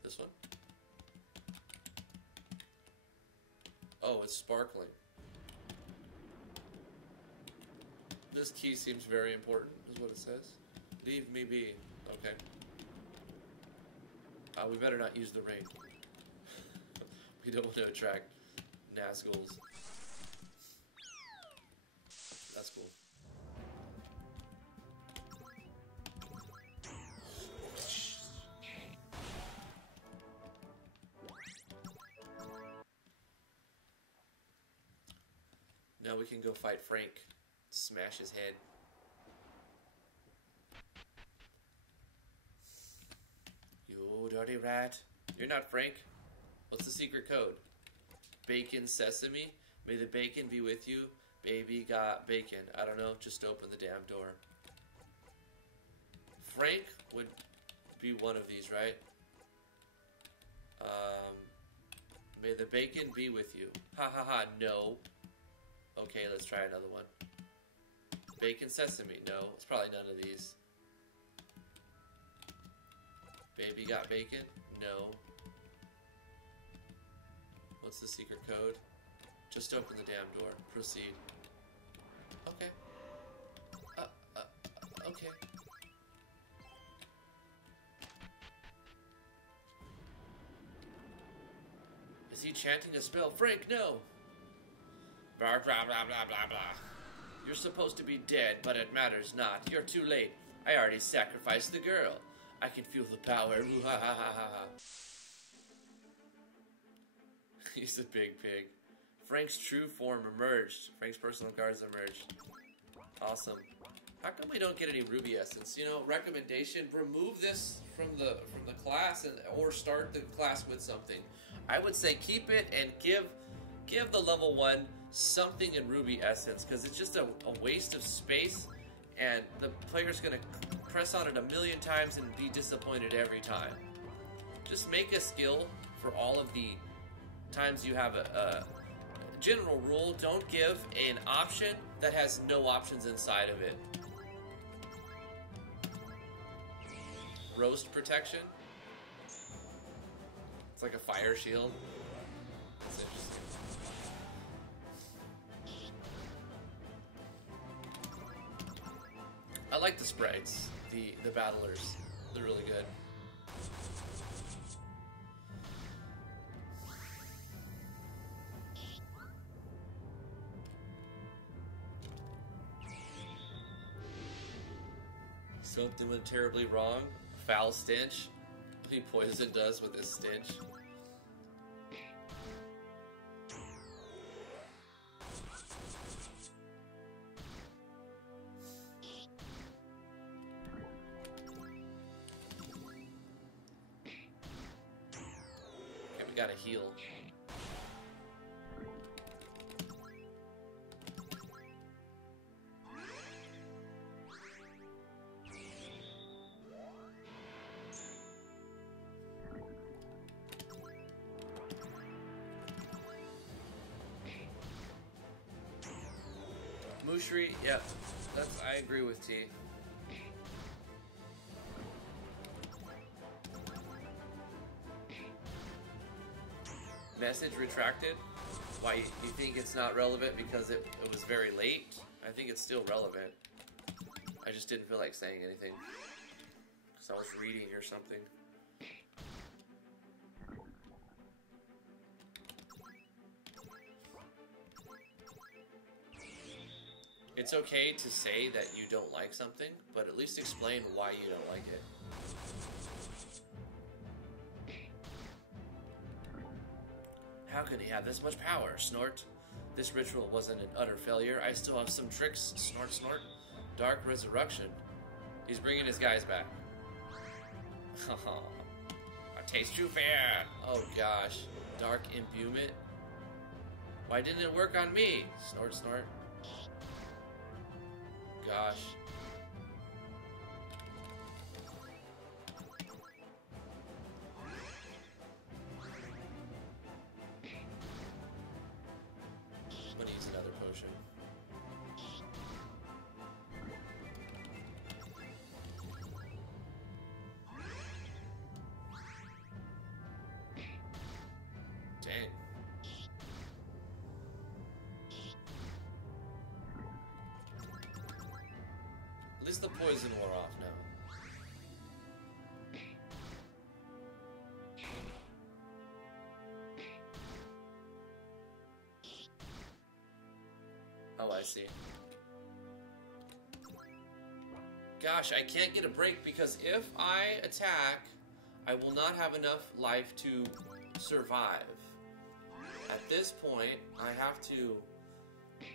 This one? Oh, it's sparkling. This key seems very important, is what it says. Leave me be. Okay. We better not use the ring. We don't want to attract Nazguls. That's cool. Now we can go fight Frank. Smash his head. You dirty rat. You're not Frank. What's the secret code? Bacon sesame? May the bacon be with you. Baby got bacon. I don't know. Just open the damn door. Frank would be one of these, right? May the bacon be with you. Ha ha ha. No. Okay, let's try another one. Bacon sesame. No. It's probably none of these. Baby got bacon? No. What's the secret code? Just open the damn door. Proceed. Okay. Okay. Is he chanting a spell? Frank, no! Blah, blah, blah, blah, blah, blah. You're supposed to be dead, but it matters not. You're too late. I already sacrificed the girl. I can feel the power. Ooh, ha, ha, ha, ha. He's a big pig. Frank's true form emerged. Frank's personal cards emerged. Awesome. How come we don't get any ruby essence? You know, recommendation: remove this from the class or start the class with something. I would say keep it and give the level 1 something in ruby essence, because it's just a waste of space, and the player's gonna press on it a million times and be disappointed every time. Just make a skill for all of the times you have a general rule. Don't give an option that has no options inside of it. Roast protection. It's like a fire shield. That's interesting. I like the sprites, the battlers. They're really good. Something went terribly wrong. Foul stench. He poisoned us with his stench. Okay, we gotta heal. Mushri, yep. I agree with T. Message retracted? Why, you think it's not relevant because it was very late? I think it's still relevant. I just didn't feel like saying anything. Because I was reading or something. It's okay to say that you don't like something, but at least explain why you don't like it. How could he have this much power? Snort. This ritual wasn't an utter failure. I still have some tricks. Snort, snort. Dark resurrection. He's bringing his guys back. I taste too fair. Oh gosh. Dark imbuement. Why didn't it work on me? Snort, snort. Gosh. I'm gonna use another potion. Dang. At least the poison wore off now. Oh, I see. Gosh, I can't get a break because if I attack, I will not have enough life to survive. At this point, I have to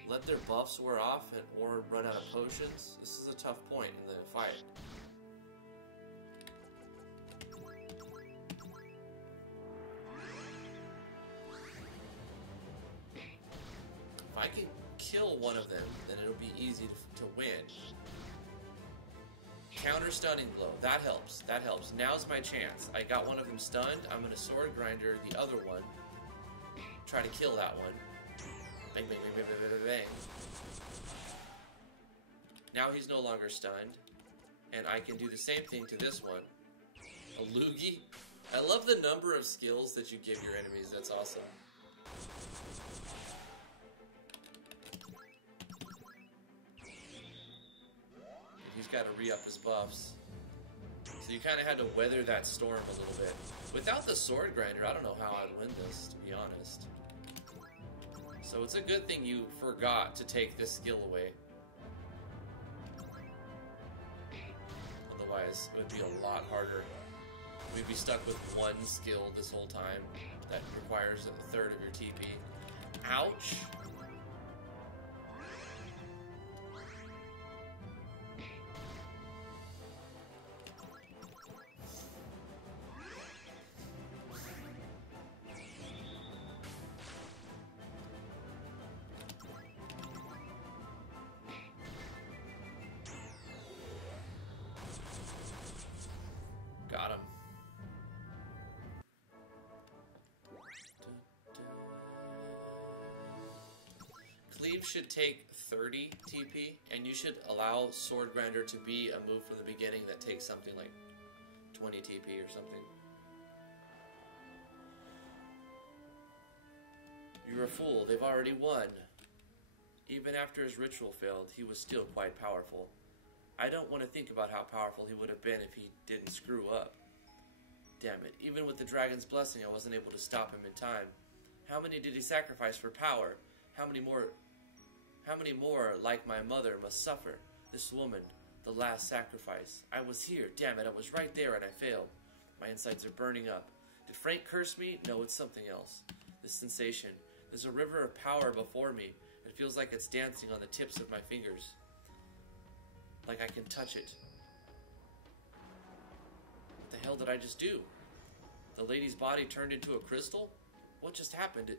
let their buffs wear off or run out of potions. This is a tough point in the fight. If I can kill one of them, then it'll be easy to win. Counter stunning blow. That helps. That helps. Now's my chance. I got one of them stunned. I'm going to sword grinder the other one. Try to kill that one. Bang, bang, bang, bang, bang, bang, bang. Now he's no longer stunned. And I can do the same thing to this one. A loogie. I love the number of skills that you give your enemies. That's awesome. He's got to re-up his buffs. So you kind of had to weather that storm a little bit. Without the sword grinder, I don't know how I'd win this, to be honest. So it's a good thing you forgot to take this skill away. Otherwise, it would be a lot harder. We'd be stuck with one skill this whole time that requires a third of your TP. Ouch! Got him. Cleave should take 30 TP, and you should allow Sword Grinder to be a move from the beginning that takes something like 20 TP or something. You're a fool. They've already won. Even after his ritual failed, he was still quite powerful. I don't want to think about how powerful he would have been if he didn't screw up. Damn it, even with the dragon's blessing, I wasn't able to stop him in time. How many did he sacrifice for power? How many more, like my mother, must suffer? This woman, the last sacrifice. I was here, damn it, I was right there and I failed. My insides are burning up. Did Frank curse me? No, it's something else. This sensation. There's a river of power before me. It feels like it's dancing on the tips of my fingers. Like I can touch it. What the hell did I just do? The lady's body turned into a crystal? What just happened?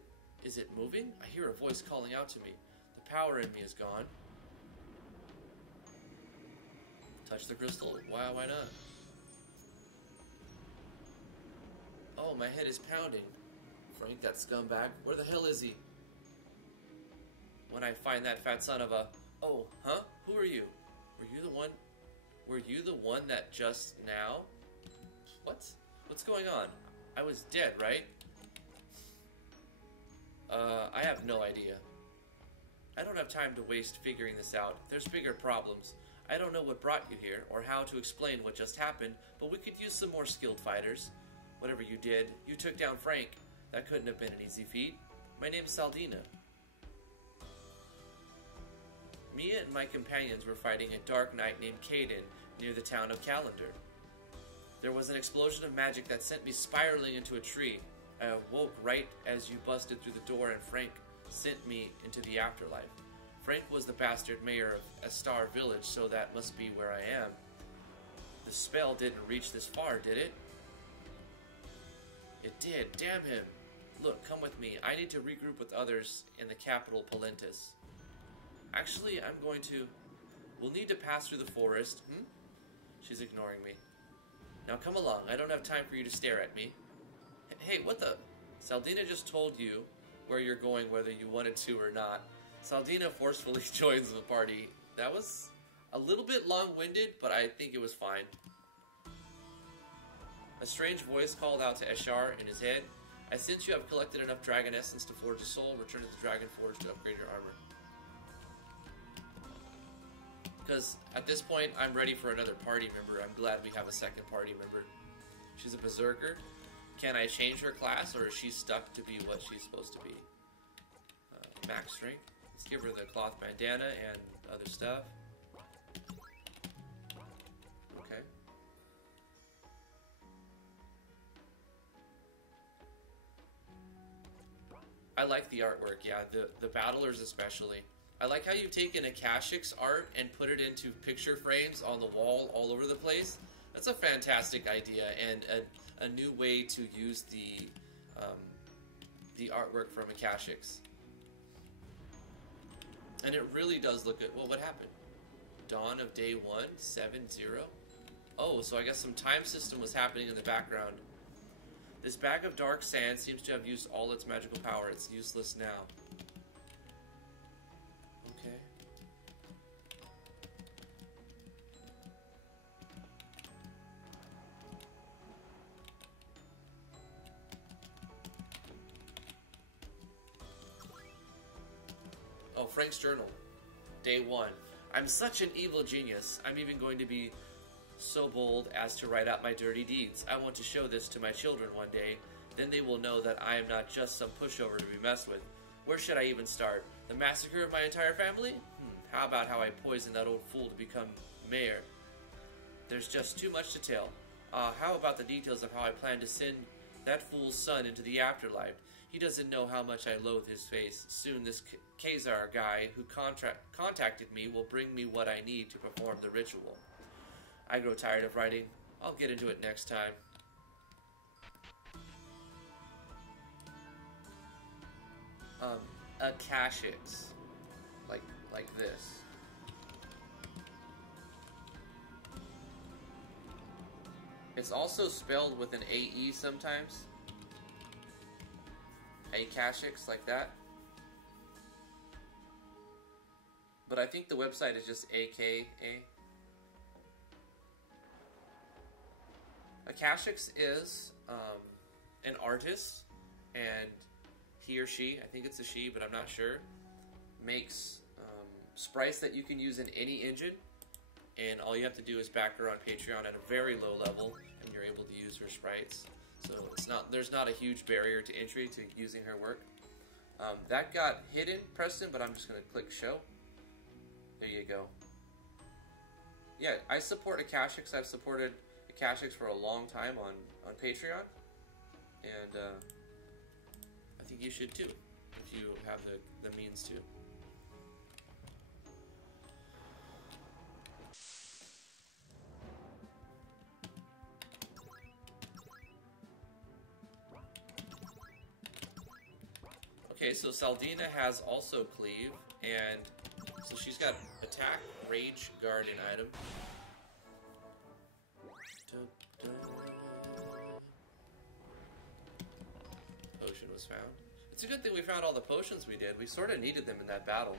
Is it moving? I hear a voice calling out to me. The power in me is gone. Touch the crystal. Why not? Oh, my head is pounding. Frank, that scumbag. Where the hell is he? When I find that fat son of a... Oh, huh? Who are you? Were you the one that just now? What's going on? I was dead, right? I have no idea. I don't have time to waste figuring this out. There's bigger problems. I don't know what brought you here, or how to explain what just happened, but we could use some more skilled fighters. Whatever you did, you took down Frank. That couldn't have been an easy feat. My name's Saldina. Mia and my companions were fighting a dark knight named Karyn near the town of Calendar. There was an explosion of magic that sent me spiraling into a tree. I awoke right as you busted through the door and Frank sent me into the afterlife. Frank was the bastard mayor of Estar Village, so that must be where I am. The spell didn't reach this far, did it? It did, damn him. Look, come with me. I need to regroup with others in the capital, Palentis. Actually, we'll need to pass through the forest. She's ignoring me. Now come along, I don't have time for you to stare at me. Hey, what the? Saldina just told you where you're going whether you wanted to or not. Saldina forcefully joins the party. That was a little bit long-winded, but I think it was fine. A strange voice called out to Eshar in his head. I sense you have collected enough dragon essence to forge a soul. Return to the Dragon Forge to upgrade your armor. Because at this point, I'm ready for another party member. I'm glad we have a second party member. She's a berserker. Can I change her class, or is she stuck to be what she's supposed to be? Max strength. Let's give her the cloth bandana and other stuff. Okay. I like the artwork, yeah, the battlers especially. I like how you've taken Akashic's art and put it into picture frames on the wall all over the place. That's a fantastic idea, and a new way to use the artwork from Akashic's. And it really does look good. Well, what happened? Dawn of day 1, 7-0. Oh, so I guess some time system was happening in the background. This bag of dark sand seems to have used all its magical power. It's useless now. Okay. Oh, Frank's journal. Day 1. I'm such an evil genius. I'm even going to be so bold as to write out my dirty deeds. I want to show this to my children one day. Then they will know that I am not just some pushover to be messed with. Where should I even start? The massacre of my entire family? How about how I poisoned that old fool to become mayor? There's just too much to tell. How about the details of how I plan to send that fool's son into the afterlife? He doesn't know how much I loathe his face. Soon this Khazar guy who contacted me will bring me what I need to perform the ritual. I grow tired of writing. I'll get into it next time. Akashics. Like this. It's also spelled with an AE sometimes. Akashics, like that. But I think the website is just AKA. Akashics is an artist, and he or she, I think it's a she, but I'm not sure, makes sprites that you can use in any engine, and all you have to do is back her on Patreon at a very low level, and you're able to use her sprites. So there's not a huge barrier to entry to using her work. That got hidden, Preston, but I'm just going to click show. There you go. Yeah, I support Akashics. I've supported Akashics for a long time on Patreon, and I think you should too, if you have the means to. Okay, so Saldina has also cleave, and so she's got attack, rage, guard, and item. Potion was found. It's a good thing we found all the potions we did. We sort of needed them in that battle.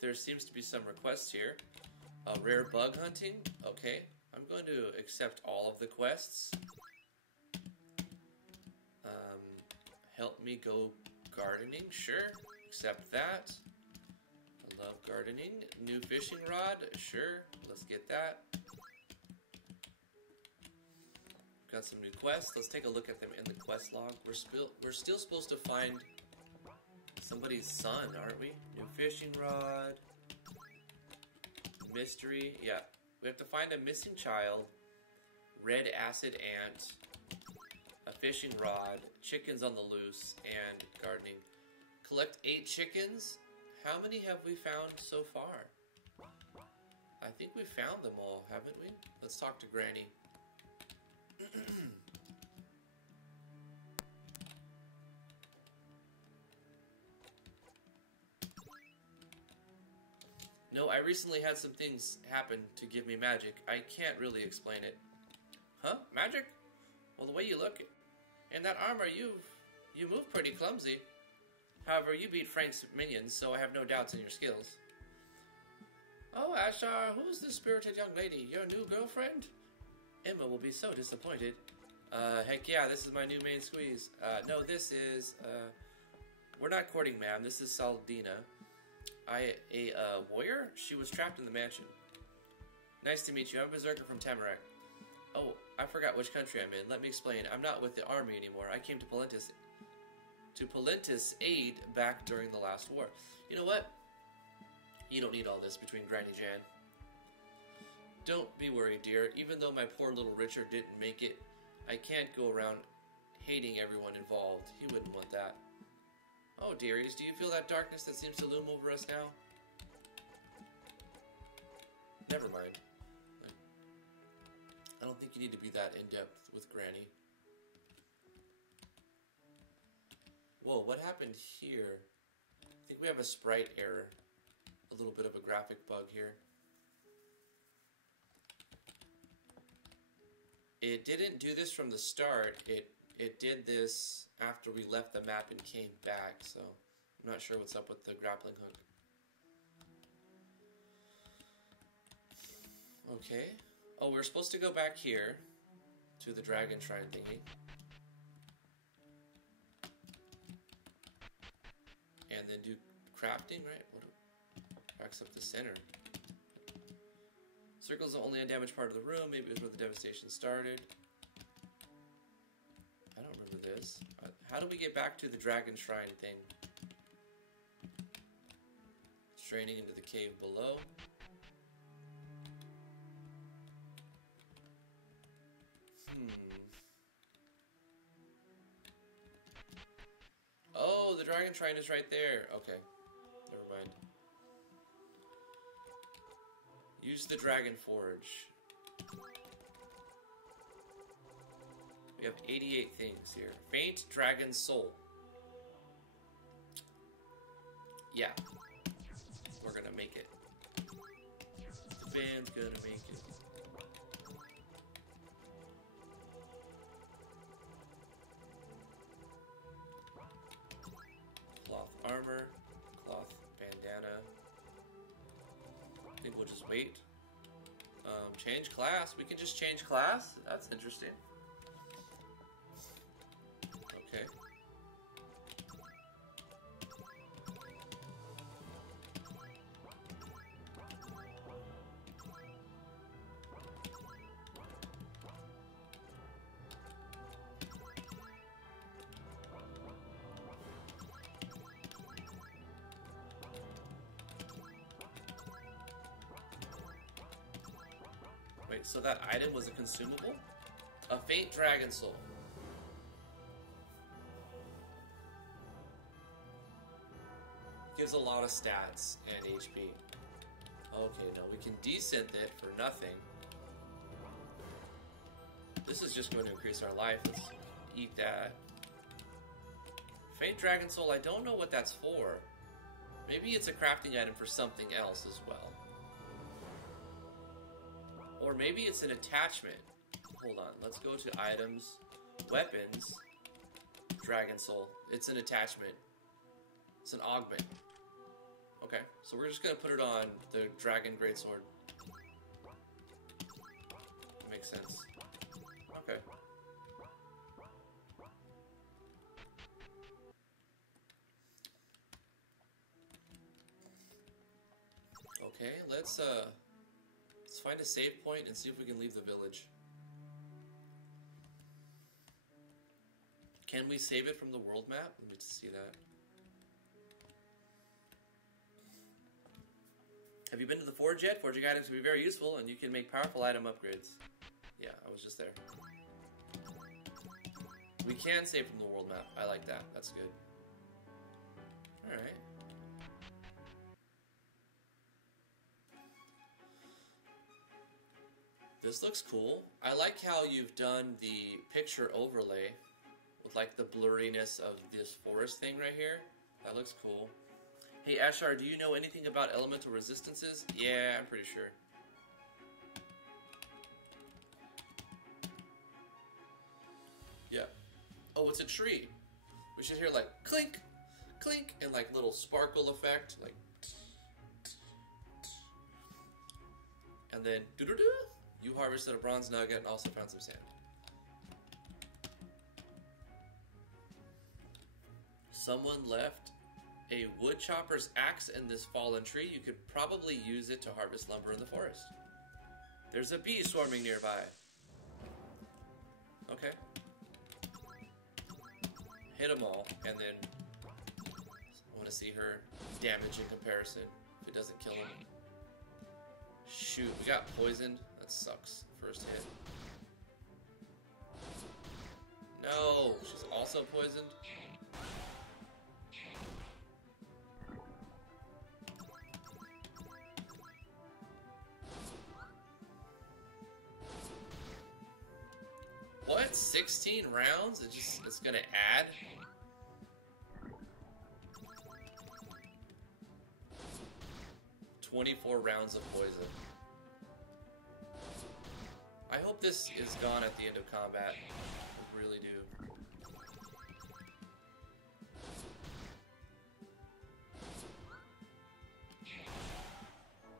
there seems to be some requests here. Rare bug hunting. Okay, I'm going to accept all of the quests. Help me go gardening. Sure, accept that. I love gardening. New fishing rod. Sure, let's get that. Got some new quests. Let's take a look at them in the quest log. We're still supposed to find somebody's son, aren't we? New fishing rod. Mystery. Yeah. We have to find a missing child. Red acid ant. A fishing rod. Chickens on the loose. And gardening. Collect 8 chickens. How many have we found so far? I think we found them all, haven't we? Let's talk to Granny. No, I recently had some things happen to give me magic. I can't really explain it. Huh? Magic? Well, the way you look in that armor, you move pretty clumsy. However, you beat Frank's minions, so I have no doubts in your skills. Oh, Ashar, who's this spirited young lady? Your new girlfriend? Emma will be so disappointed. Heck yeah, this is my new main squeeze. No, this is, we're not courting, ma'am. This is Saldina. A warrior? She was trapped in the mansion. Nice to meet you. I'm a berserker from Tamarack. Oh, I forgot which country I'm in. Let me explain. I'm not with the army anymore. I came to Palentis aid back during the last war. You know what? You don't need all this between Granny Jan. Don't be worried, dear. Even though my poor little Richard didn't make it, I can't go around hating everyone involved. He wouldn't want that. Oh, dearies, do you feel that darkness that seems to loom over us now? Never mind. I don't think you need to be that in-depth with Granny. Whoa, what happened here? I think we have a sprite error. A little bit of a graphic bug here. It didn't do this from the start. It did this after we left the map and came back, so I'm not sure what's up with the grappling hook. Okay. Oh, we're supposed to go back here to the dragon shrine thingy. And then do crafting, right? What cracks up the center. Circle's the only undamaged part of the room. Maybe it was where the devastation started. I don't remember this. How do we get back to the dragon shrine thing? Straining into the cave below. Oh, the dragon shrine is right there. Okay, never mind. Use the dragon forge. We have 88 things here. Faint dragon soul. Yeah, we're gonna make it. The band's gonna make it. Cloth armor, cloth bandana. I think we'll just wait. Change class. We can just change class? That's interesting. Okay. Wait, so that item was a consumable? A faint dragon soul. Gives a lot of stats and HP. Okay, no, we can desynth it for nothing. This is just going to increase our life. Let's eat that. Faint dragon soul, I don't know what that's for. Maybe it's a crafting item for something else as well. Or maybe it's an attachment. Hold on, let's go to items, weapons, dragon soul. It's an attachment. It's an augment. Okay, so we're just gonna put it on the Dragon Greatsword. Makes sense. Okay. Okay, let's find a save point and see if we can leave the village. Can we save it from the world map? Let me just see that. Have you been to the Forge yet? Forging items can be very useful, and you can make powerful item upgrades. Yeah, I was just there. We can save from the world map. I like that. That's good. Alright. This looks cool. I like how you've done the picture overlay with like the blurriness of this forest thing right here. That looks cool. Hey Ashar, do you know anything about elemental resistances? Yeah, I'm pretty sure. Yeah. Oh, it's a tree. We should hear like clink, clink, and like little sparkle effect, like. And then doo-doo-doo. You harvested a bronze nugget and also found some sand. Someone left a wood chopper's axe in this fallen tree. You could probably use it to harvest lumber in the forest. There's a bee swarming nearby. Okay. Hit them all, and then I want to see her damage in comparison. If it doesn't kill him. Shoot, we got poisoned. That sucks. First hit. No, she's also poisoned. What? 16 rounds? It's gonna add? "24 rounds of poison. I hope this is gone at the end of combat. I really do.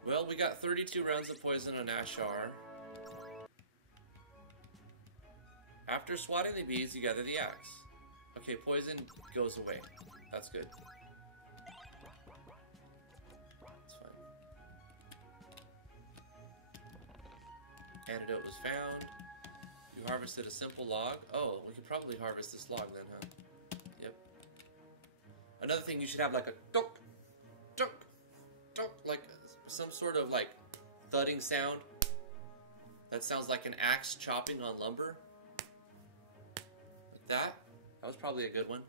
Well, we got 32 rounds of poison on Ashar. After swatting the bees, you gather the axe. Okay, poison goes away. That's good. That's fine. Antidote was found. You harvested a simple log. Oh, we could probably harvest this log then, huh? Yep. Another thing, you should have like a tok, tok, tok, like some sort of like thudding sound. That sounds like an axe chopping on lumber. That was probably a good one.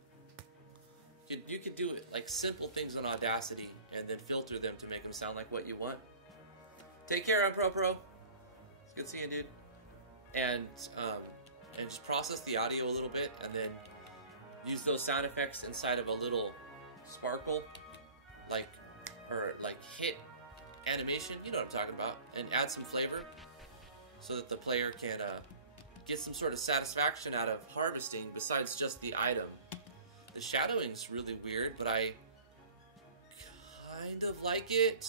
You could do it like simple things on Audacity and then filter them to make them sound like what you want. Take care, I'm Pro. It's good seeing you, dude. And just process the audio a little bit, and then use those sound effects inside of a little sparkle, like hit animation. You know what I'm talking about, and add some flavor so that the player can get some sort of satisfaction out of harvesting besides just the item. The shadowing's really weird, but I kind of like it.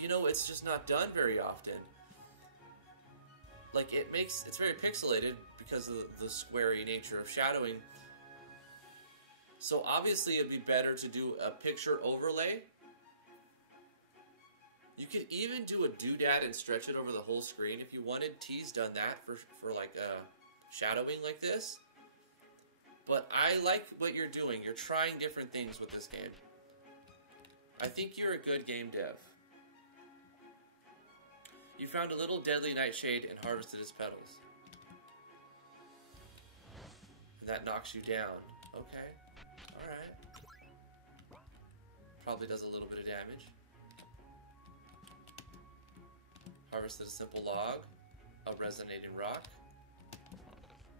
You know, it's just not done very often. Like, it's very pixelated because of the squarey nature of shadowing. So obviously it'd be better to do a picture overlay. You could even do a doodad and stretch it over the whole screen if you wanted. T's done that for like shadowing like this. But I like what you're doing. You're trying different things with this game. I think you're a good game dev. You found a little deadly nightshade and harvested its petals. And that knocks you down. Okay. Alright. Probably does a little bit of damage. Harvested a simple log, a resonating rock,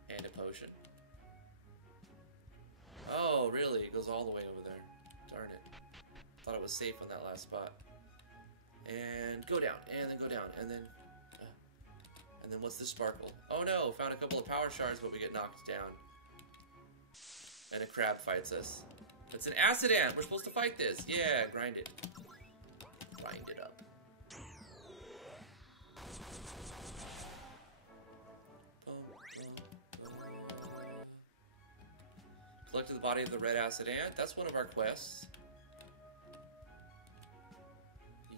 and a potion. Oh, really? It goes all the way over there. Darn it. Thought it was safe on that last spot. And go down, and then go down, and then what's this sparkle? Oh no, found a couple of power shards, but we get knocked down. And a crab fights us. It's an acid ant. We're supposed to fight this. Yeah, grind it. grind it up. Collected the body of the red acid ant. That's one of our quests.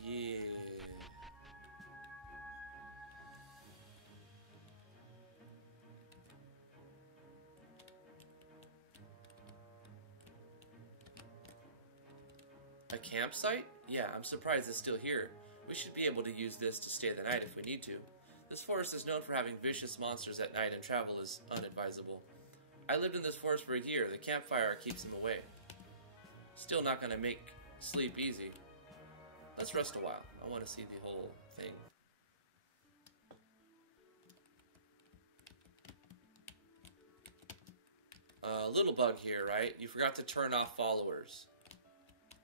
Yeah. A campsite? Yeah, I'm surprised it's still here. We should be able to use this to stay the night if we need to. This forest is known for having vicious monsters at night, and travel is unadvisable. I lived in this forest for a year. The campfire keeps them away. Still not gonna make sleep easy. Let's rest a while. I want to see the whole thing. Little bug here, right? You forgot to turn off followers.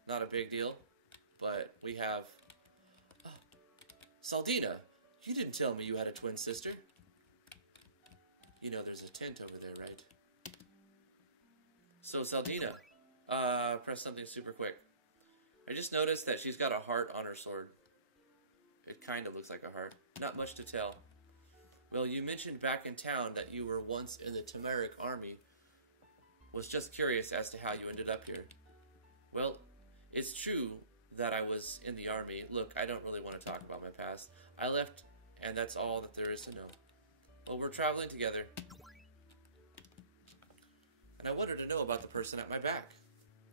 Not a big deal, but we have... Oh, Saldina, you didn't tell me you had a twin sister. You know there's a tent over there, right? So, Saldina, press something super quick. I just noticed that she's got a heart on her sword. It kind of looks like a heart. Not much to tell. Well, you mentioned back in town that you were once in the Turmeric army. Was just curious as to how you ended up here. Well, it's true that I was in the army. Look, I don't really want to talk about my past. I left, and that's all that there is to know. Well, we're traveling together. And I wanted to know about the person at my back.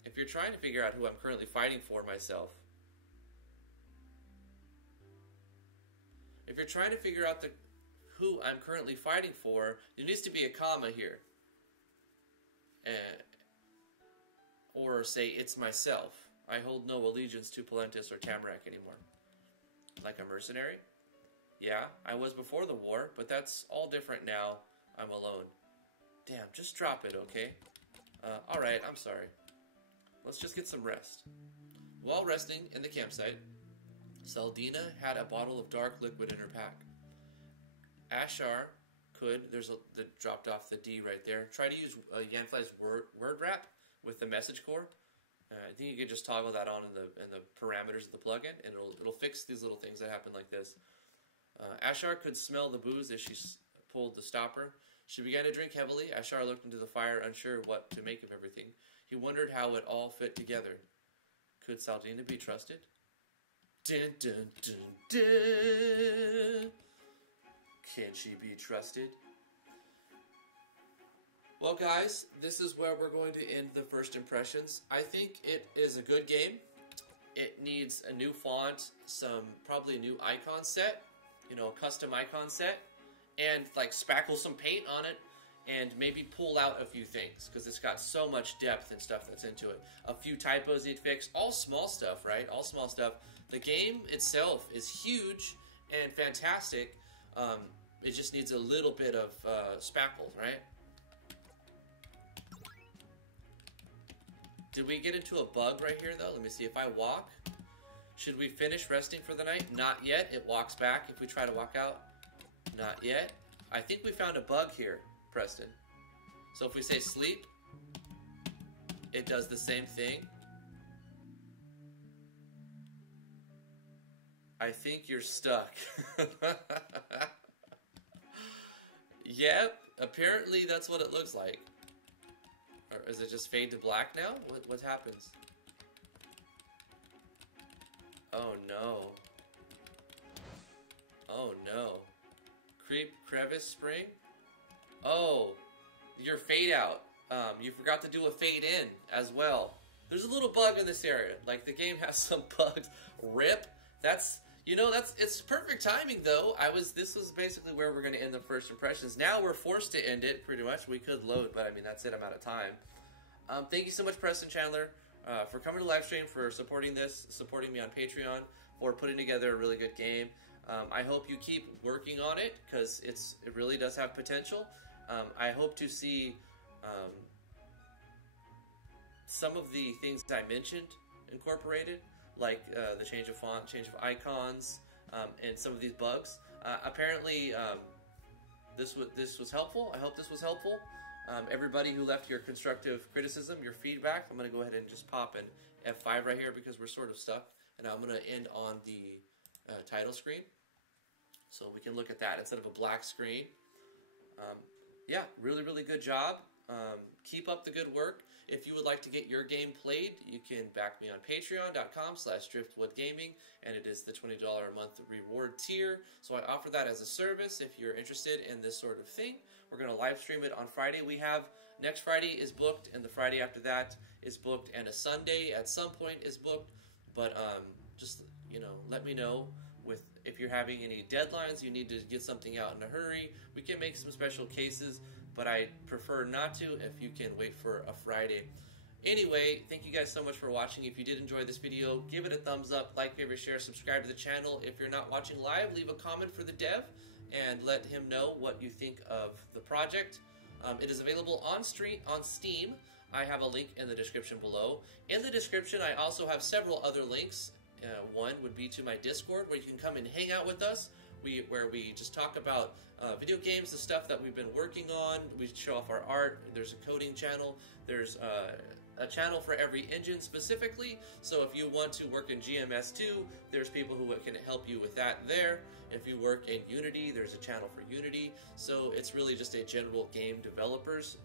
If you're trying to figure out who I'm currently fighting for myself... If you're trying to figure out who I'm currently fighting for, there needs to be a comma here. Or say, it's myself. I hold no allegiance to Palentis or Tamarack anymore. Like a mercenary? Yeah, I was before the war, but that's all different now. I'm alone. Damn, just drop it, okay? Alright, I'm sorry. Let's just get some rest. While resting in the campsite, Saldina had a bottle of dark liquid in her pack. Ashar could, that dropped off the D right there. Try to use Yanfly's word wrap with the message core. I think you can just toggle that on in the parameters of the plugin, and it'll fix these little things that happen like this. Ashar could smell the booze as she pulled the stopper. She began to drink heavily. Ashar looked into the fire, unsure what to make of everything. He wondered how it all fit together. Could Saldina be trusted? Dun, dun, dun, dun. Can she be trusted? Well, guys, this is where we're going to end the first impressions. I think it is a good game. It needs a new font, probably a new icon set, a custom icon set, and like spackle some paint on it, and maybe pull out a few things, because it's got so much depth and stuff that's into it. A few typos need fixed, all small stuff, right? All small stuff. The game itself is huge and fantastic. It just needs a little bit of spackle, right? Did we get into a bug right here, though? Let me see. If I walk, should we finish resting for the night? Not yet. It walks back if we try to walk out. Not yet. I think we found a bug here, Preston. So if we say sleep, it does the same thing. I think you're stuck. Yep, apparently that's what it looks like. Or is it just fade to black now? What happens? Oh no. Oh no. Crevice spring? Oh, your fade out. You forgot to do a fade in as well. There's a little bug in this area. Like, the game has some bugs. RIP. It's perfect timing, though. This was basically where we're going to end the first impressions. Now we're forced to end it, pretty much. We could load, but I mean, that's it. I'm out of time. Thank you so much, Preston Chandler, for coming to live stream, for supporting me on Patreon, for putting together a really good game. I hope you keep working on it, because it really does have potential. I hope to see some of the things I mentioned incorporated, like the change of font, change of icons, and some of these bugs. Apparently, this was helpful. I hope this was helpful. Everybody who left your constructive criticism, your feedback, I'm going to go ahead and just pop an F5 right here, because we're sort of stuck and I'm going to end on the title screen, so we can look at that instead of a black screen. Yeah, really, really good job. Keep up the good work. If you would like to get your game played, you can back me on patreon.com/driftwoodgaming, and it is the $20 a month reward tier. So I offer that as a service if you're interested in this sort of thing. We're going to live stream it on Friday. We have, next Friday is booked, and the Friday after that is booked, and a Sunday at some point is booked. But just, you know, let me know if you're having any deadlines, you need to get something out in a hurry. We can make some special cases, but I prefer not to if you can wait for a Friday. Anyway, thank you guys so much for watching. If you did enjoy this video, give it a thumbs up, like, favorite, share, subscribe to the channel. If you're not watching live, leave a comment for the dev and let him know what you think of the project. It is available on Steam. I have a link in the description below. In the description, I also have several other links. One would be to my Discord, where you can come and hang out with us, where we just talk about video games, the stuff that we've been working on. We show off our art. There's a coding channel. There's a channel for every engine specifically. So if you want to work in GMS2, there's people who can help you with that there. If you work in Unity, there's a channel for Unity. So it's really just a general game developers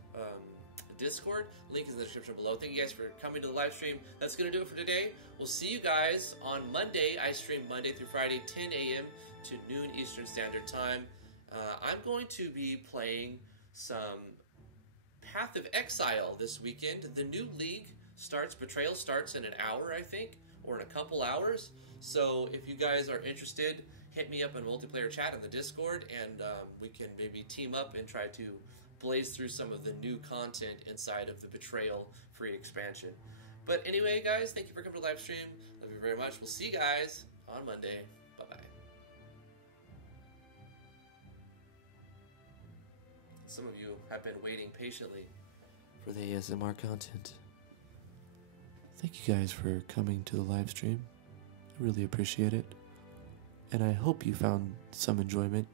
Discord. Link is in the description below. Thank you guys for coming to the live stream. That's going to do it for today. We'll see you guys on Monday. I stream Monday through Friday, 10 a.m. to noon Eastern Standard Time. I'm going to be playing some Path of Exile this weekend. The new league Betrayal starts in an hour, I think, or in a couple hours. So if you guys are interested, hit me up in multiplayer chat in the Discord, and we can maybe team up and try to blaze through some of the new content inside of the Betrayal free expansion. But anyway, guys, thank you for coming to the live stream. Love you very much. We'll see you guys on Monday. Bye-bye. Some of you have been waiting patiently for the ASMR content. Thank you guys for coming to the live stream. I really appreciate it. And I hope you found some enjoyment